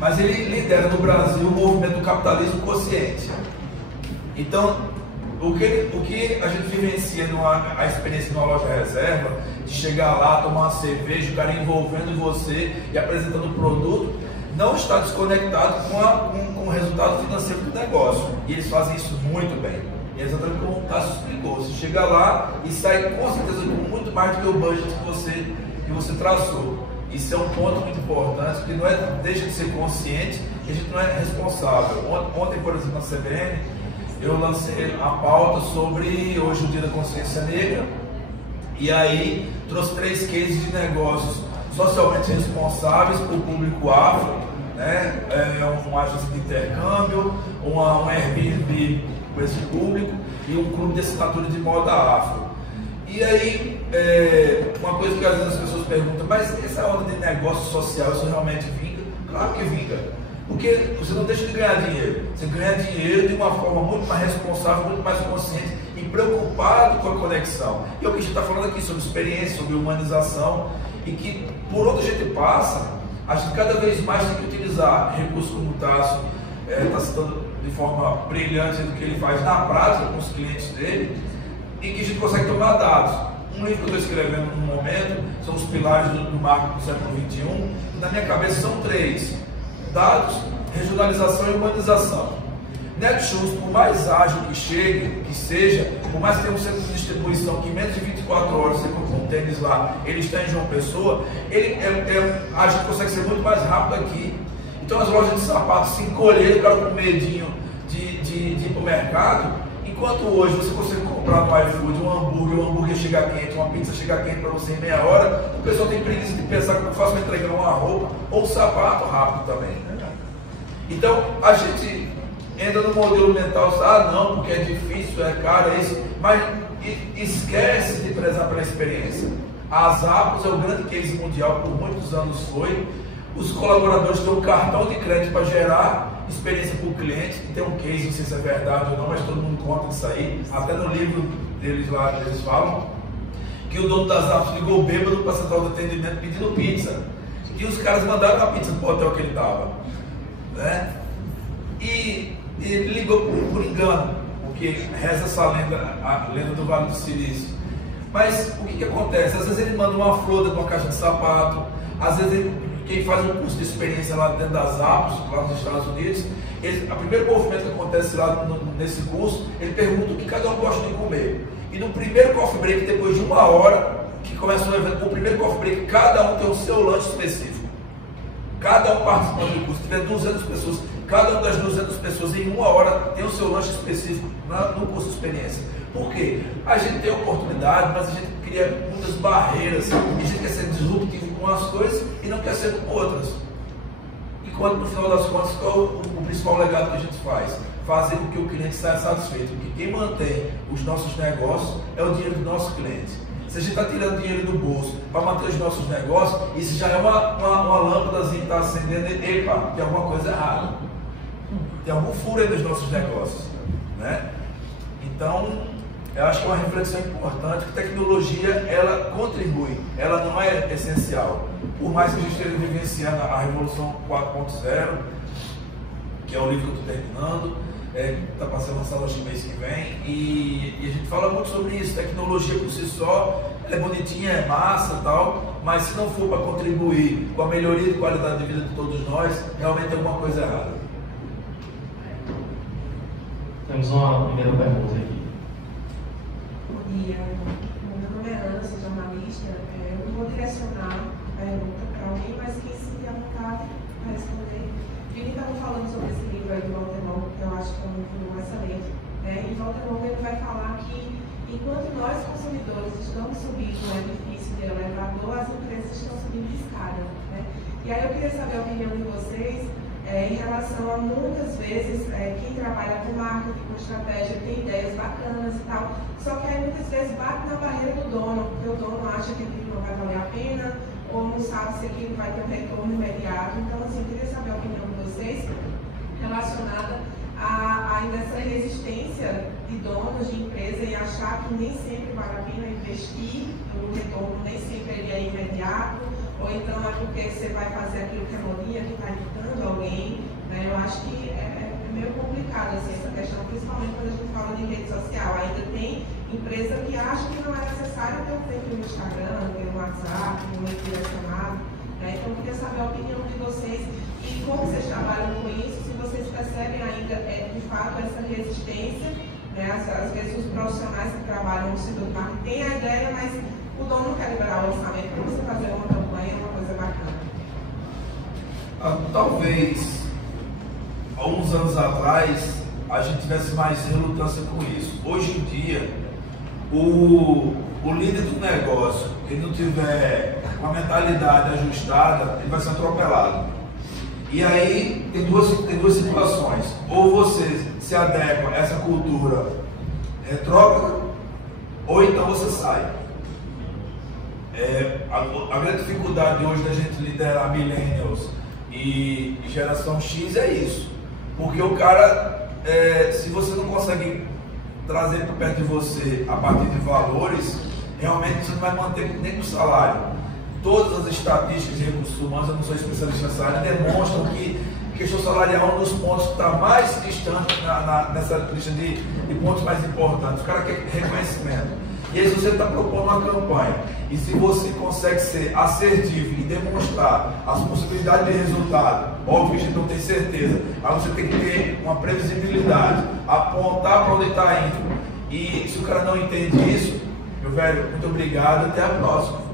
mas ele lidera no Brasil o movimento do capitalismo consciente. Então, o que a gente vivencia a experiência numa loja reserva, de chegar lá, tomar uma cerveja, o cara envolvendo você e apresentando o produto, não está desconectado com o resultado financeiro do negócio. E eles fazem isso muito bem. E é exatamente como o Tasso explicou. Você chega lá e sai com certeza com muito mais do que o budget que você traçou. Isso é um ponto muito importante, porque não deixa de ser consciente e a gente não é responsável. Ontem, por exemplo, na CBN, eu lancei a pauta sobre hoje o Dia da Consciência Negra, e aí trouxe 3 cases de negócios socialmente responsáveis para o público afro, né? Uma agência de intercâmbio, um Airbnb com esse público e um clube de assinatura de moda afro. E aí, uma coisa que às vezes as pessoas perguntam, mas essa onda de negócio social, isso realmente vinga? Claro que vinga, porque você não deixa de ganhar dinheiro, você ganha dinheiro de uma forma muito mais responsável, muito mais consciente e preocupado com a conexão. E é o que a gente está falando aqui sobre experiência, sobre humanização, e que por onde a gente passa, a gente cada vez mais tem que utilizar recursos como o Tasso está citando de forma brilhante do que ele faz na prática com os clientes dele, e que a gente consegue tomar dados. Um livro que eu estou escrevendo no momento são os pilares do marketing do século XXI, e na minha cabeça são 3: dados, regionalização e humanização. Netshoes, por mais ágil que seja, por mais que tenha um centro de distribuição que em menos de 24 horas você compra um tênis lá, ele está em João Pessoa, a gente consegue ser muito mais rápido aqui. Então as lojas de sapatos se encolheram, ficaram com medinho de ir para o mercado. Enquanto hoje você consegue comprar no iFood um hambúrguer chegar quente, uma pizza chegar quente para você em meia hora, o pessoal tem preguiça de pensar como faço para entregar uma roupa ou um sapato rápido também. Então a gente entra no modelo mental, não, porque é difícil, é caro, é isso, mas esquece de prezar pela experiência. A Zappos é o grande case mundial, por muitos anos foi. Os colaboradores têm um cartão de crédito para gerar experiência para o cliente, e tem um case, não sei se é verdade ou não, mas todo mundo conta disso aí, até no livro deles lá, eles falam, que o dono das Zappos ligou bêbado para a central de atendimento pedindo pizza, e os caras mandaram a pizza para o hotel que ele estava, né? E ele ligou por engano, porque reza essa lenda, a lenda do Vale do Silício. Mas o que acontece? Às vezes ele manda uma flor dentro de uma caixa de sapato, às vezes quem faz um curso de experiência lá dentro das Zappos, lá nos Estados Unidos, o primeiro movimento que acontece lá nesse curso, ele pergunta o que cada um gosta de comer. E no primeiro coffee break, depois de 1 hora, que começa o evento, o primeiro coffee break, cada um tem o seu lanche específico. Cada um participando do curso, se tiver 200 pessoas, cada uma das 200 pessoas em 1 hora tem o seu lanche específico no curso de experiência. Por quê? A gente tem oportunidade, mas a gente cria muitas barreiras, e a gente quer ser disruptivo com umas coisas e não quer ser com outras. Enquanto no final das contas, qual o principal legado que a gente faz? Fazer com que o cliente saia satisfeito, porque quem mantém os nossos negócios é o dinheiro do nosso cliente. Se a gente está tirando dinheiro do bolso para manter os nossos negócios, isso já é uma lâmpadazinha que está acendendo, epa, tem alguma coisa errada. Tem algum furo aí nos nossos negócios, né? Então, eu acho que é uma reflexão importante, que a tecnologia, ela contribui, ela não é essencial. Por mais que a gente esteja vivenciando a Revolução 4.0, que é o livro que eu estou terminando, está passando lançado acho que mês que vem, e a gente fala muito sobre isso. Tecnologia por si só, ela é bonitinha, é massa e tal, mas se não for para contribuir com a melhoria de qualidade de vida de todos nós, realmente tem alguma coisa errada. Temos uma primeira pergunta aqui. Bom dia, meu nome é Ana, sou jornalista. Eu vou direcionar a pergunta para alguém, mas quem se sentir à vontade para responder. Ele estava falando sobre esse livro aí do Walter Longo, que eu acho que é um livro excelente. E Walter Longo ele vai falar que enquanto nós consumidores estamos subindo o edifício de elevador, as empresas estão subindo de escada. E aí eu queria saber a opinião de vocês em relação a muitas vezes quem trabalha com marketing, com estratégia, tem ideias bacanas e tal, só que aí muitas vezes bate na barreira do dono, porque o dono acha que aquilo não vai valer a pena, ou não sabe se aquilo vai ter um retorno imediato. Então, assim, eu queria saber a opinião de vocês relacionada a ainda essa resistência de donos de empresa e achar que nem sempre vale a pena investir, o retorno nem sempre ele é imediato, ou então é porque você vai fazer aquilo que é modinha, que está irritando alguém, né? Eu acho que é meio complicado assim, essa questão, principalmente quando a gente fala de rede social. Ainda tem empresa que acha que não é necessário ter um perfil no Instagram, ter um WhatsApp, um redirecionado, né? Então eu queria saber a opinião de vocês e como vocês trabalham com isso, se vocês percebem ainda de fato essa resistência, né? Às vezes os profissionais que trabalham no setor de marketing têm a ideia, mas o dono não quer liberar o orçamento para você fazer uma campanha, uma coisa bacana. Talvez há uns anos atrás a gente tivesse mais relutância com isso. Hoje em dia, o líder do negócio, ele não tiver uma mentalidade ajustada, ele vai ser atropelado. E aí tem duas situações: ou você se adequa a essa cultura retrógrada, ou então você sai. A grande dificuldade hoje da gente liderar millennials e geração X é isso, porque o cara, se você não consegue trazer para perto de você a partir de valores, realmente você não vai manter nem com o salário. Todas as estatísticas de recursos humanos, eu não sou especialista nessa área, demonstram que a questão salarial é um dos pontos que está mais distante nessa lista de pontos mais importantes. O cara quer reconhecimento. E aí, se você está propondo uma campanha, e se você consegue ser assertivo e demonstrar as possibilidades de resultado, óbvio que a gente não tem certeza, mas você tem que ter uma previsibilidade, apontar para onde está indo. E se o cara não entende isso, meu velho, muito obrigado, até a próxima.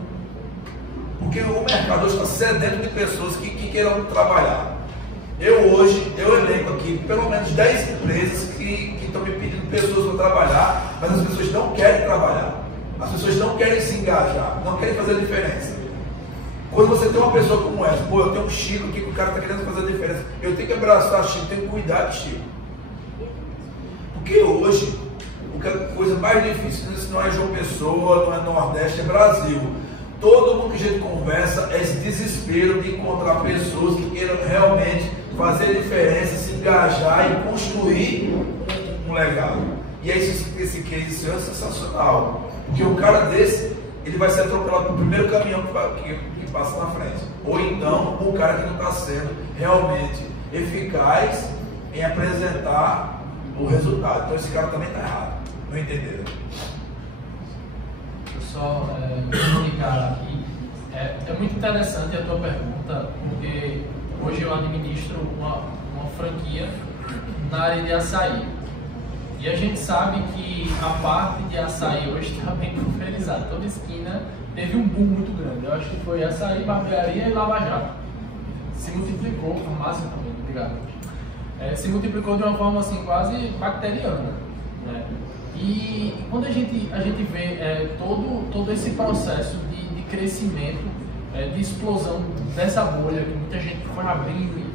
Porque o mercado hoje está sedento de pessoas que queiram trabalhar. Eu elenco aqui pelo menos 10 empresas que estão me pedindo pessoas para trabalhar, mas as pessoas não querem trabalhar. As pessoas não querem se engajar, não querem fazer a diferença. Quando você tem uma pessoa como essa, eu tenho um Chico aqui que o cara está querendo fazer a diferença, eu tenho que abraçar Chico, tenho que cuidar de Chico. Porque hoje, a coisa mais difícil não é João Pessoa, não é Nordeste, é Brasil. Todo mundo que a gente conversa é esse desespero de encontrar pessoas que queiram realmente fazer a diferença, se engajar e construir um legado. E aí esse case é sensacional, porque um cara desse, ele vai ser atropelado pelo primeiro caminhão que passa na frente, ou então o cara que não está sendo realmente eficaz em apresentar o resultado. Então esse cara também está errado, não entenderam? Só comunicar aqui, é muito interessante a tua pergunta, porque hoje eu administro uma franquia na área de açaí. E a gente sabe que a parte de açaí hoje está bem pulverizada. Toda esquina teve um boom muito grande. Eu acho que foi açaí, barbearia e Lava Jato. Se multiplicou, farmácia também, obrigado. Se multiplicou de uma forma assim quase bacteriana, né? E quando a gente vê todo esse processo de crescimento, de explosão dessa bolha, que muita gente foi abrindo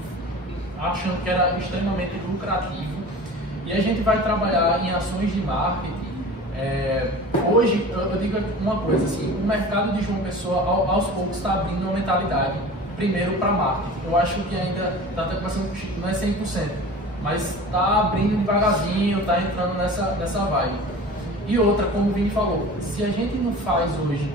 achando que era extremamente lucrativo, e a gente vai trabalhar em ações de marketing. Hoje, eu digo uma coisa, assim, o mercado de João Pessoa aos poucos está abrindo uma mentalidade, primeiro para marketing. Eu acho que ainda está até passando, não é 100%, mas está abrindo devagarzinho, está entrando nessa vibe. E outra, como o Vini falou, se a gente não faz hoje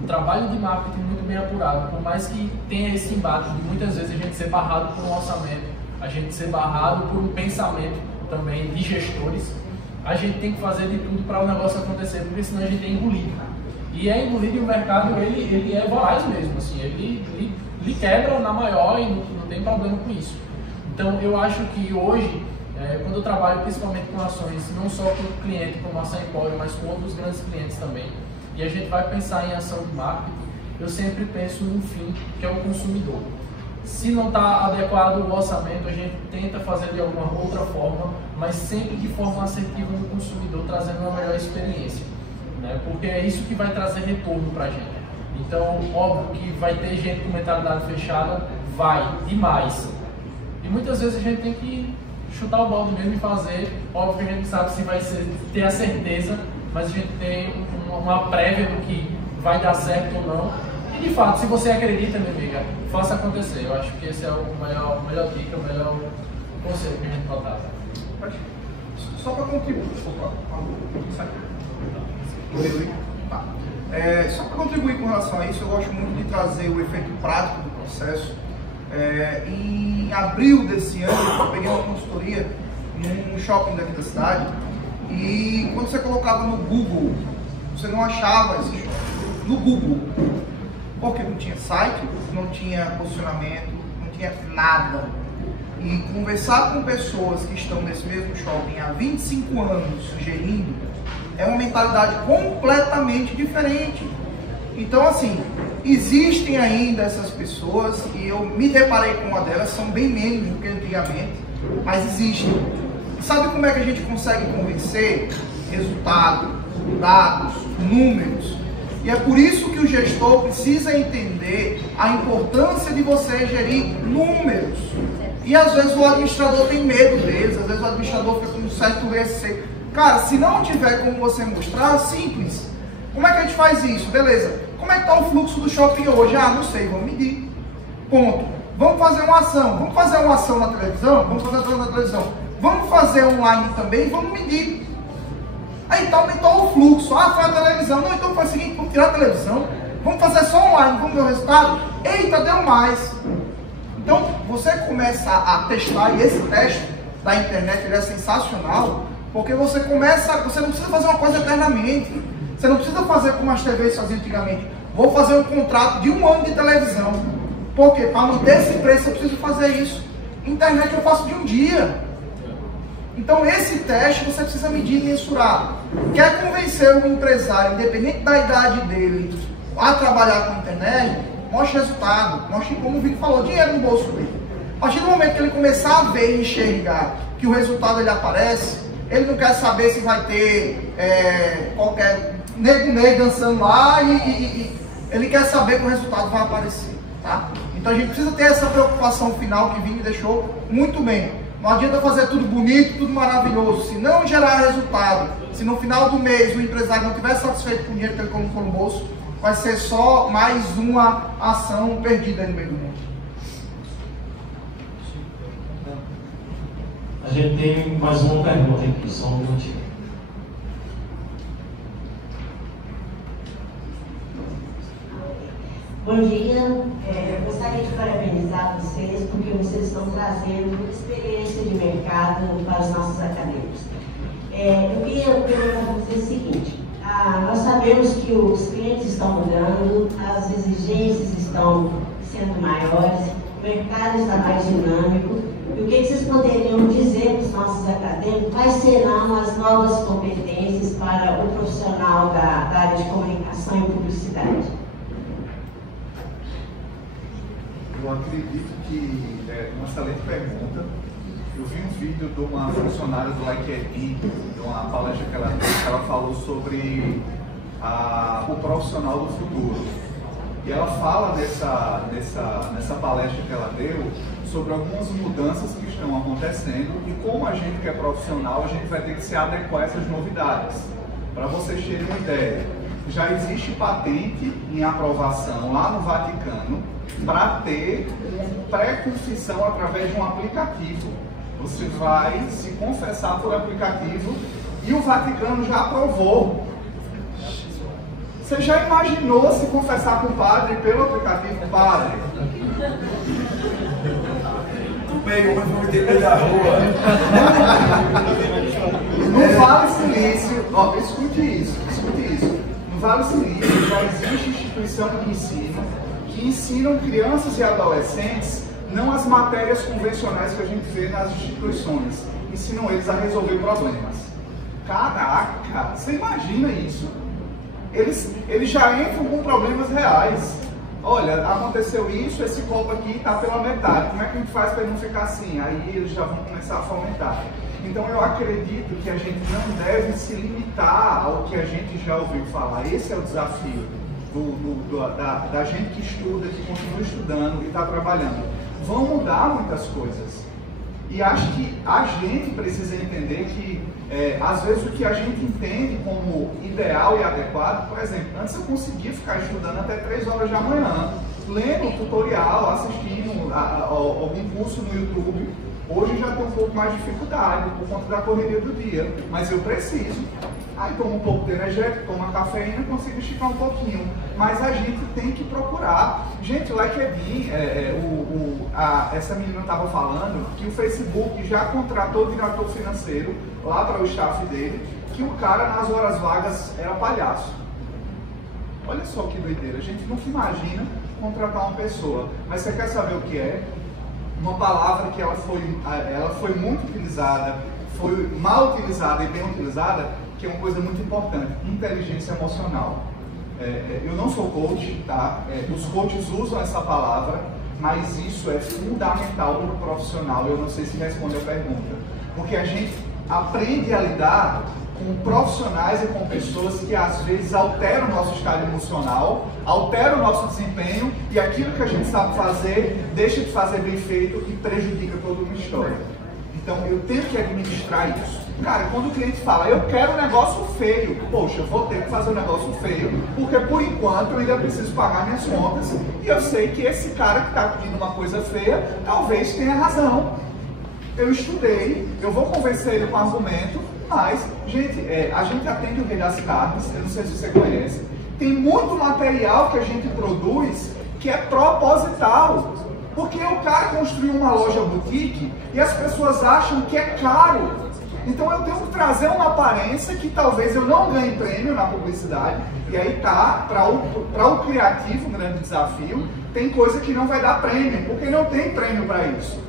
um trabalho de marketing muito bem apurado, por mais que tenha esse embate de muitas vezes a gente ser barrado por um orçamento, a gente ser barrado por um pensamento também de gestores, a gente tem que fazer de tudo para o negócio acontecer, porque senão a gente é engolido. E é engolido, e o mercado ele é voraz mesmo, assim, ele quebra na maior e não tem problema com isso. Então eu acho que hoje, quando eu trabalho principalmente com ações, não só com o cliente, com nossa Empório, mas com outros grandes clientes também, e a gente vai pensar em ação de marketing, eu sempre penso no fim, que é o consumidor. Se não está adequado o orçamento, a gente tenta fazer de alguma outra forma, mas sempre de forma assertiva no consumidor, trazendo uma melhor experiência, né? Porque é isso que vai trazer retorno para a gente. Então, óbvio que vai ter gente com mentalidade fechada, vai, demais. E muitas vezes a gente tem que chutar o balde mesmo e fazer. Óbvio que a gente sabe se vai ter a certeza, mas a gente tem uma prévia do que vai dar certo ou não. E de fato, se você acredita, minha amiga, faça acontecer. Eu acho que esse é o melhor dica, o melhor conselho que a gente pode dar. Só para contribuir. Só para contribuir com relação a isso, eu gosto muito de trazer o efeito prático do processo. Em abril desse ano, eu peguei uma consultoria num shopping daqui da cidade, e quando você colocava no Google, você não achava esse shopping. No Google. Porque não tinha site, não tinha posicionamento, não tinha nada. E conversar com pessoas que estão nesse mesmo shopping há 25 anos sugerindo é uma mentalidade completamente diferente. Então, assim, existem ainda essas pessoas, e eu me deparei com uma delas, são bem menos do que antigamente, mas existem. E sabe como é que a gente consegue convencer? Resultado, dados, números. E é por isso que o gestor precisa entender a importância de você gerir números. E às vezes o administrador tem medo deles, às vezes o administrador fica com um certo receio. Cara, se não tiver como você mostrar, simples. Como é que a gente faz isso? Beleza. Como é que está o fluxo do shopping hoje? Ah, não sei, vamos medir. Ponto. Vamos fazer uma ação. Vamos fazer uma ação na televisão? Vamos fazer uma ação na televisão. Vamos fazer online também? Vamos medir. Aí então aumentou o fluxo. Ah, foi a televisão. Não, então faz o seguinte, vamos tirar a televisão. Vamos fazer só online, vamos ver o resultado. Eita, deu mais. Então, você começa a testar, e esse teste da internet ele é sensacional, porque você não precisa fazer uma coisa eternamente. Você não precisa fazer como as TVs faziam antigamente. Vou fazer um contrato de 1 ano de televisão. Por quê? Para manter esse preço eu preciso fazer isso. Internet eu faço de um dia. Então esse teste você precisa medir e mensurar. Quer convencer um empresário, independente da idade dele, a trabalhar com a internet, mostre resultado, mostre, como o Vini falou, dinheiro no bolso dele. A partir do momento que ele começar a ver e enxergar que o resultado ele aparece, ele não quer saber se vai ter qualquer nego dançando lá, e ele quer saber que o resultado vai aparecer, tá? Então a gente precisa ter essa preocupação final que o Vini deixou muito bem. Não adianta fazer tudo bonito, tudo maravilhoso, se não gerar resultado, se no final do mês o empresário não estiver satisfeito com o dinheiro que ele colocou no bolso, vai ser só mais uma ação perdida no meio do mundo. A gente tem mais uma pergunta aqui, só um minutinho. Bom dia, gostaria de parabenizar vocês porque vocês estão trazendo muita experiência de mercado para os nossos acadêmicos. Eu queria perguntar para vocês o seguinte: nós sabemos que os clientes estão mudando, as exigências estão sendo maiores, o mercado está mais dinâmico. E o que vocês poderiam dizer para os nossos acadêmicos? Quais serão as novas competências para o profissional da área de comunicação e publicidade? Eu acredito que é uma excelente pergunta. Eu vi um vídeo de uma funcionária do LinkedIn, de uma palestra que ela deu, que ela falou sobre o profissional do futuro. E ela fala nessa palestra que ela deu sobre algumas mudanças que estão acontecendo e como a gente que é profissional, a gente vai ter que se adequar a essas novidades. Para vocês terem uma ideia, já existe patente em aprovação lá no Vaticano para ter pré-confissão através de um aplicativo. Você vai se confessar por aplicativo e o Vaticano já aprovou. Você já imaginou se confessar com o padre pelo aplicativo? Padre? Meio, mas vou meter da rua. No Vale Silício, ó, escute isso. No Vale Silício já existe instituição de ensino que ensinam crianças e adolescentes não as matérias convencionais que a gente vê nas instituições, ensinam eles a resolver problemas. Caraca, você imagina isso? Eles já entram com problemas reais. Olha, aconteceu isso, esse copo aqui está pela metade, como é que a gente faz para ele não ficar assim? Aí eles já vão começar a fomentar. Então eu acredito que a gente não deve se limitar ao que a gente já ouviu falar. Esse é o desafio da gente que estuda, que continua estudando e está trabalhando. Vão mudar muitas coisas. E acho que a gente precisa entender que, às vezes, o que a gente entende como ideal e adequado, por exemplo, antes eu conseguia ficar estudando até 3 horas da manhã, lendo tutorial, assistindo algum curso no YouTube. Hoje já tenho um pouco mais de dificuldade por conta da correria do dia, mas eu preciso. Aí tomo um pouco de energético, tomo uma cafeína, consigo esticar um pouquinho. Mas a gente tem que procurar. Gente, o LinkedIn, essa menina estava falando que o Facebook já contratou o diretor financeiro lá para o staff dele, que o cara nas horas vagas era palhaço. Olha só que doideira, a gente nunca imagina contratar uma pessoa. Mas você quer saber o que é? Uma palavra que ela foi muito utilizada, foi mal utilizada e bem utilizada, que é uma coisa muito importante, inteligência emocional. Eu não sou coach, tá? Os coaches usam essa palavra, mas isso é fundamental para o profissional. Eu não sei se responde a pergunta. Porque a gente aprende a lidar com profissionais e com pessoas que às vezes alteram o nosso estado emocional, alteram o nosso desempenho e aquilo que a gente sabe fazer, deixa de fazer bem feito e prejudica toda uma história. Então eu tenho que administrar isso. Cara, quando o cliente fala, eu quero um negócio feio, poxa, eu vou ter que fazer um negócio feio, porque por enquanto eu ainda preciso pagar minhas contas e eu sei que esse cara que está pedindo uma coisa feia, talvez tenha razão. Eu estudei, eu vou convencer ele com argumento, mas, gente, a gente atende o Rei das Carnes, eu não sei se você conhece, tem muito material que a gente produz que é proposital. Porque o cara construiu uma loja boutique e as pessoas acham que é caro. Então eu tenho que trazer uma aparência que talvez eu não ganhe prêmio na publicidade. E aí tá, para o criativo, um grande desafio, tem coisa que não vai dar prêmio, porque não tem prêmio para isso.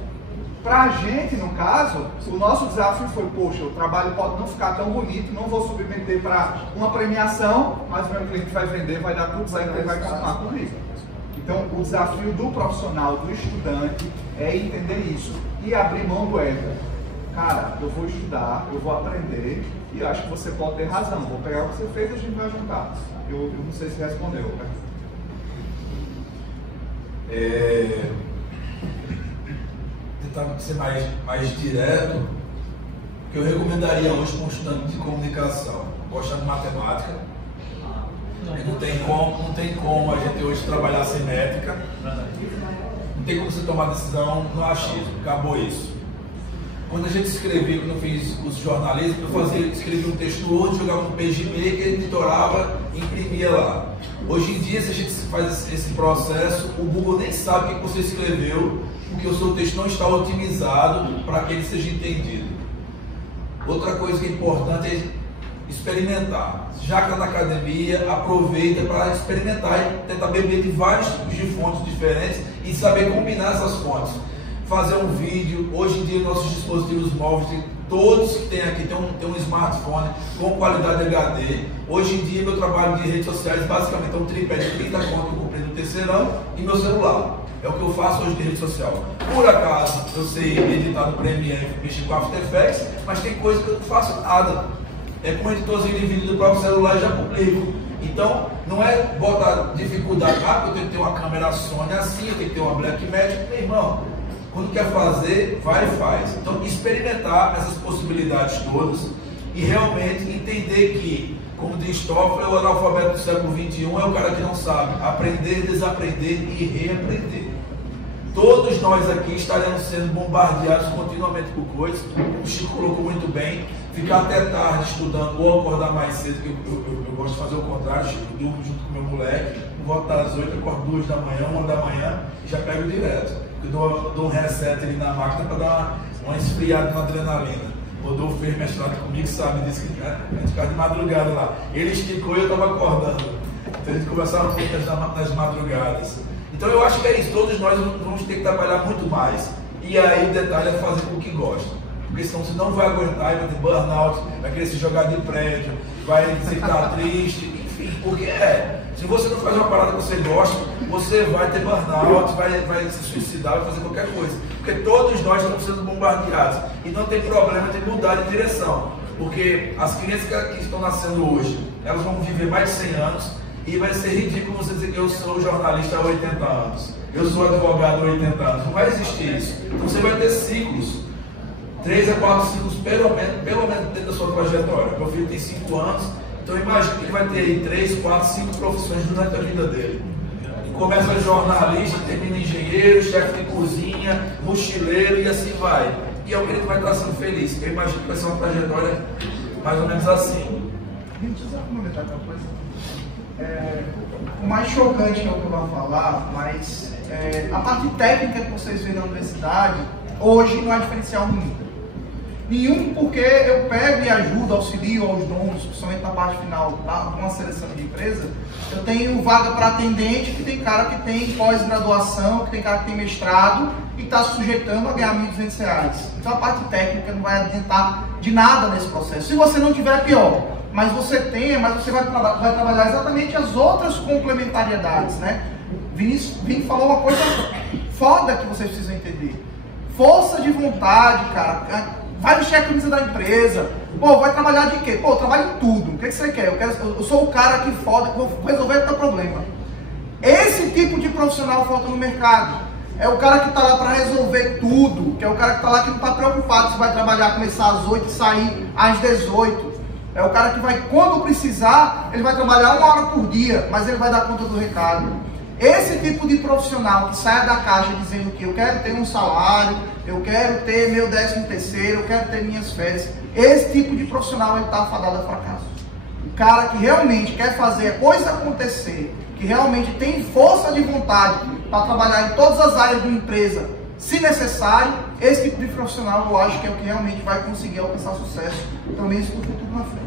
Para a gente, no caso, o nosso desafio foi, poxa, o trabalho pode não ficar tão bonito, não vou submeter para uma premiação, mas meu cliente vai vender, vai dar tudo certo e vai continuar comigo. Então, o desafio do profissional, do estudante, é entender isso e abrir mão do ego. Cara, eu vou estudar, eu vou aprender e eu acho que você pode ter razão. Vou pegar o que você fez e a gente vai juntar. Eu não sei se respondeu. Tentar ser mais direto, que eu recomendaria hoje para um estudante de comunicação. Gosta de matemática. Não tem como a gente hoje trabalhar sem métrica. Não tem como você tomar decisão no achismo. Acabou isso. Quando a gente escrevia, quando eu fiz curso de jornalismo, eu escrevia um texto no Word, jogava no PageMaker, editorava e imprimia lá. Hoje em dia, se a gente faz esse processo, o Google nem sabe o que você escreveu, porque o seu texto não está otimizado para que ele seja entendido. Outra coisa que é importante é experimentar. Já que está na academia, aproveita para experimentar e tentar beber de vários tipos de fontes diferentes e saber combinar essas fontes. Fazer um vídeo, hoje em dia nossos dispositivos móveis, todos que tem aqui tem um smartphone com qualidade HD. Hoje em dia meu trabalho de redes sociais basicamente é um tripé de 30 conto que eu comprei no terceirão e meu celular. É o que eu faço hoje de rede social. Por acaso, eu sei editar no Premiere, mexer com After Effects, mas tem coisa que eu não faço nada. É com um editorzinho de vídeo do próprio celular e já publico. Então, não é botar dificuldade, eu tenho que ter uma câmera Sony assim, eu tenho que ter uma Blackmagic. Meu irmão, quando quer fazer, vai e faz. Então, experimentar essas possibilidades todas e realmente entender que, como diz Toffler, o analfabeto do século XXI é o cara que não sabe aprender, desaprender e reaprender. Todos nós aqui estaremos sendo bombardeados continuamente por coisas. O Chico colocou muito bem. Ficar até tarde estudando ou acordar mais cedo, que eu gosto de fazer o contrário, Chico. Eu durmo junto com meu moleque, volto às 8, acordo 2 da manhã, 1 da manhã e já pego direto. Eu dou um reset ali na máquina para dar uma esfriada na adrenalina. O Rodolfo fez mestrado comigo, sabe disso, que a gente ficava de madrugada lá. Ele esticou e eu estava acordando. Então a gente conversava muito nas madrugadas. Então eu acho que é isso, todos nós vamos ter que trabalhar muito mais. E aí o detalhe é fazer com o que gosta. Porque senão você não vai aguentar e vai ter burnout, vai querer se jogar de prédio, vai dizer que está triste, enfim, porque se você não faz uma parada que você gosta, você vai ter burnout, vai se suicidar, vai fazer qualquer coisa. Porque todos nós estamos sendo bombardeados. E não tem problema de mudar de direção. Porque as crianças que estão nascendo hoje, elas vão viver mais de 100 anos e vai ser ridículo você dizer que eu sou jornalista há 80 anos, eu sou advogado há 80 anos. Não vai existir isso. Então você vai ter ciclos. 3 a 4 ciclos, pelo menos dentro da sua trajetória. Meu filho tem 5 anos, então imagina que ele vai ter aí 3, 4, 5 profissões durante a vida dele. Começa jornalista, termina engenheiro, chefe de cozinha, mochileiro e assim vai. E é o que ele vai estar sendo feliz. Eu imagino que vai ser uma trajetória mais ou menos assim. Deixa eu só comentar uma coisa. O mais chocante é o que eu vou falar, mas a parte técnica que vocês veem na universidade, hoje não há diferencial nenhum. Nenhum, porque eu pego e ajudo, auxilio aos donos, principalmente na parte final, tá? Uma seleção de empresa. Eu tenho vaga para atendente, que tem cara que tem pós-graduação, que tem cara que tem mestrado e está se sujeitando a ganhar R$ 1.200. Então a parte técnica não vai adiantar de nada nesse processo. Se você não tiver, pior. Mas você tem, mas você vai trabalhar exatamente as outras complementariedades, né? Vinícius falou uma coisa foda que vocês precisam entender. Força de vontade, cara. Vai vestir a camisa da empresa. Pô, vai trabalhar de quê? Pô, eu trabalho em tudo. O que você quer? Eu sou o cara que foda, que vou resolver o teu problema. Esse tipo de profissional falta no mercado. É o cara que está lá para resolver tudo. Que é o cara que está lá que não está preocupado se vai trabalhar, começar às 8 e sair às 18. É o cara que vai, quando precisar, ele vai trabalhar 1 hora por dia, mas ele vai dar conta do recado. Esse tipo de profissional que sai da caixa dizendo que eu quero ter um salário, eu quero ter meu 13º, eu quero ter minhas férias, esse tipo de profissional ele está fadado a fracasso. O cara que realmente quer fazer a coisa acontecer, que realmente tem força de vontade para trabalhar em todas as áreas de uma empresa, se necessário, esse tipo de profissional eu acho que é o que realmente vai conseguir alcançar sucesso, pelo menos no futuro na frente.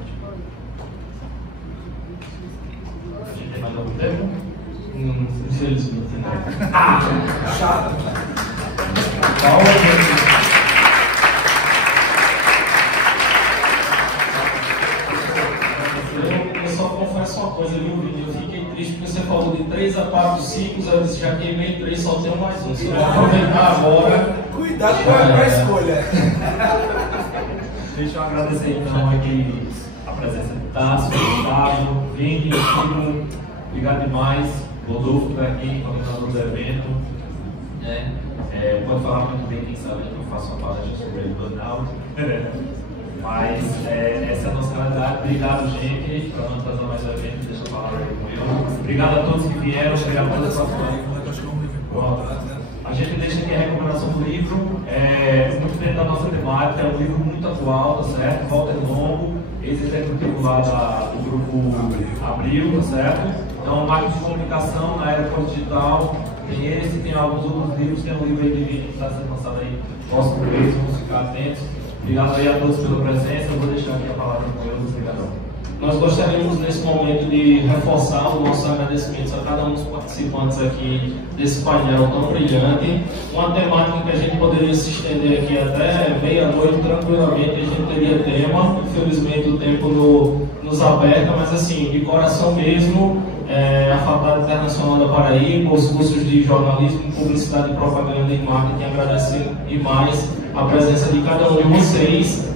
Tem mais algum tempo? Infelizmente não. Chato. Eu só confesso uma coisa, viu, Vini? Eu fiquei triste porque você falou de 3 a 4 ciclos, eu disse, já queimei 3, só tenho mais um. Se eu aproveitar agora. Cuidado com a escolha. Deixa eu agradecer então aqui a presença de Tássio, Gustavo, Vini, Chico, obrigado demais. Rodolfo está aqui, coordenador do evento. Pode falar muito bem, quem sabe que eu faço uma palestra sobre o burnout. Mas essa é a nossa realidade. Obrigado, gente, por não trazer mais um evento. Deixa eu falar com eu. Obrigado a todos que vieram. Obrigado a todos que participaram. A gente deixa aqui a recomendação do livro, muito dentro da nossa temática. É um livro muito atual, tá certo? Walter Longo, ex-executivo lá do grupo Abril, tá certo? Então, marketing de comunicação na era pós-digital, tem esse, tem alguns outros livros, tem um livro aí de vídeo que está sendo lançado aí, próximo mês, vamos ficar atentos. Obrigado aí a todos pela presença, eu vou deixar aqui a palavra com eles, obrigado. nós gostaríamos nesse momento de reforçar os nossos agradecimentos a cada um dos participantes aqui desse painel tão brilhante, uma temática que a gente poderia se estender aqui até meia-noite tranquilamente, a gente teria tema, infelizmente o tempo nos aperta, mas assim, de coração mesmo, a Faculdade Internacional da Paraíba, os cursos de jornalismo, publicidade, propaganda e marketing, agradecer demais a presença de cada um de vocês.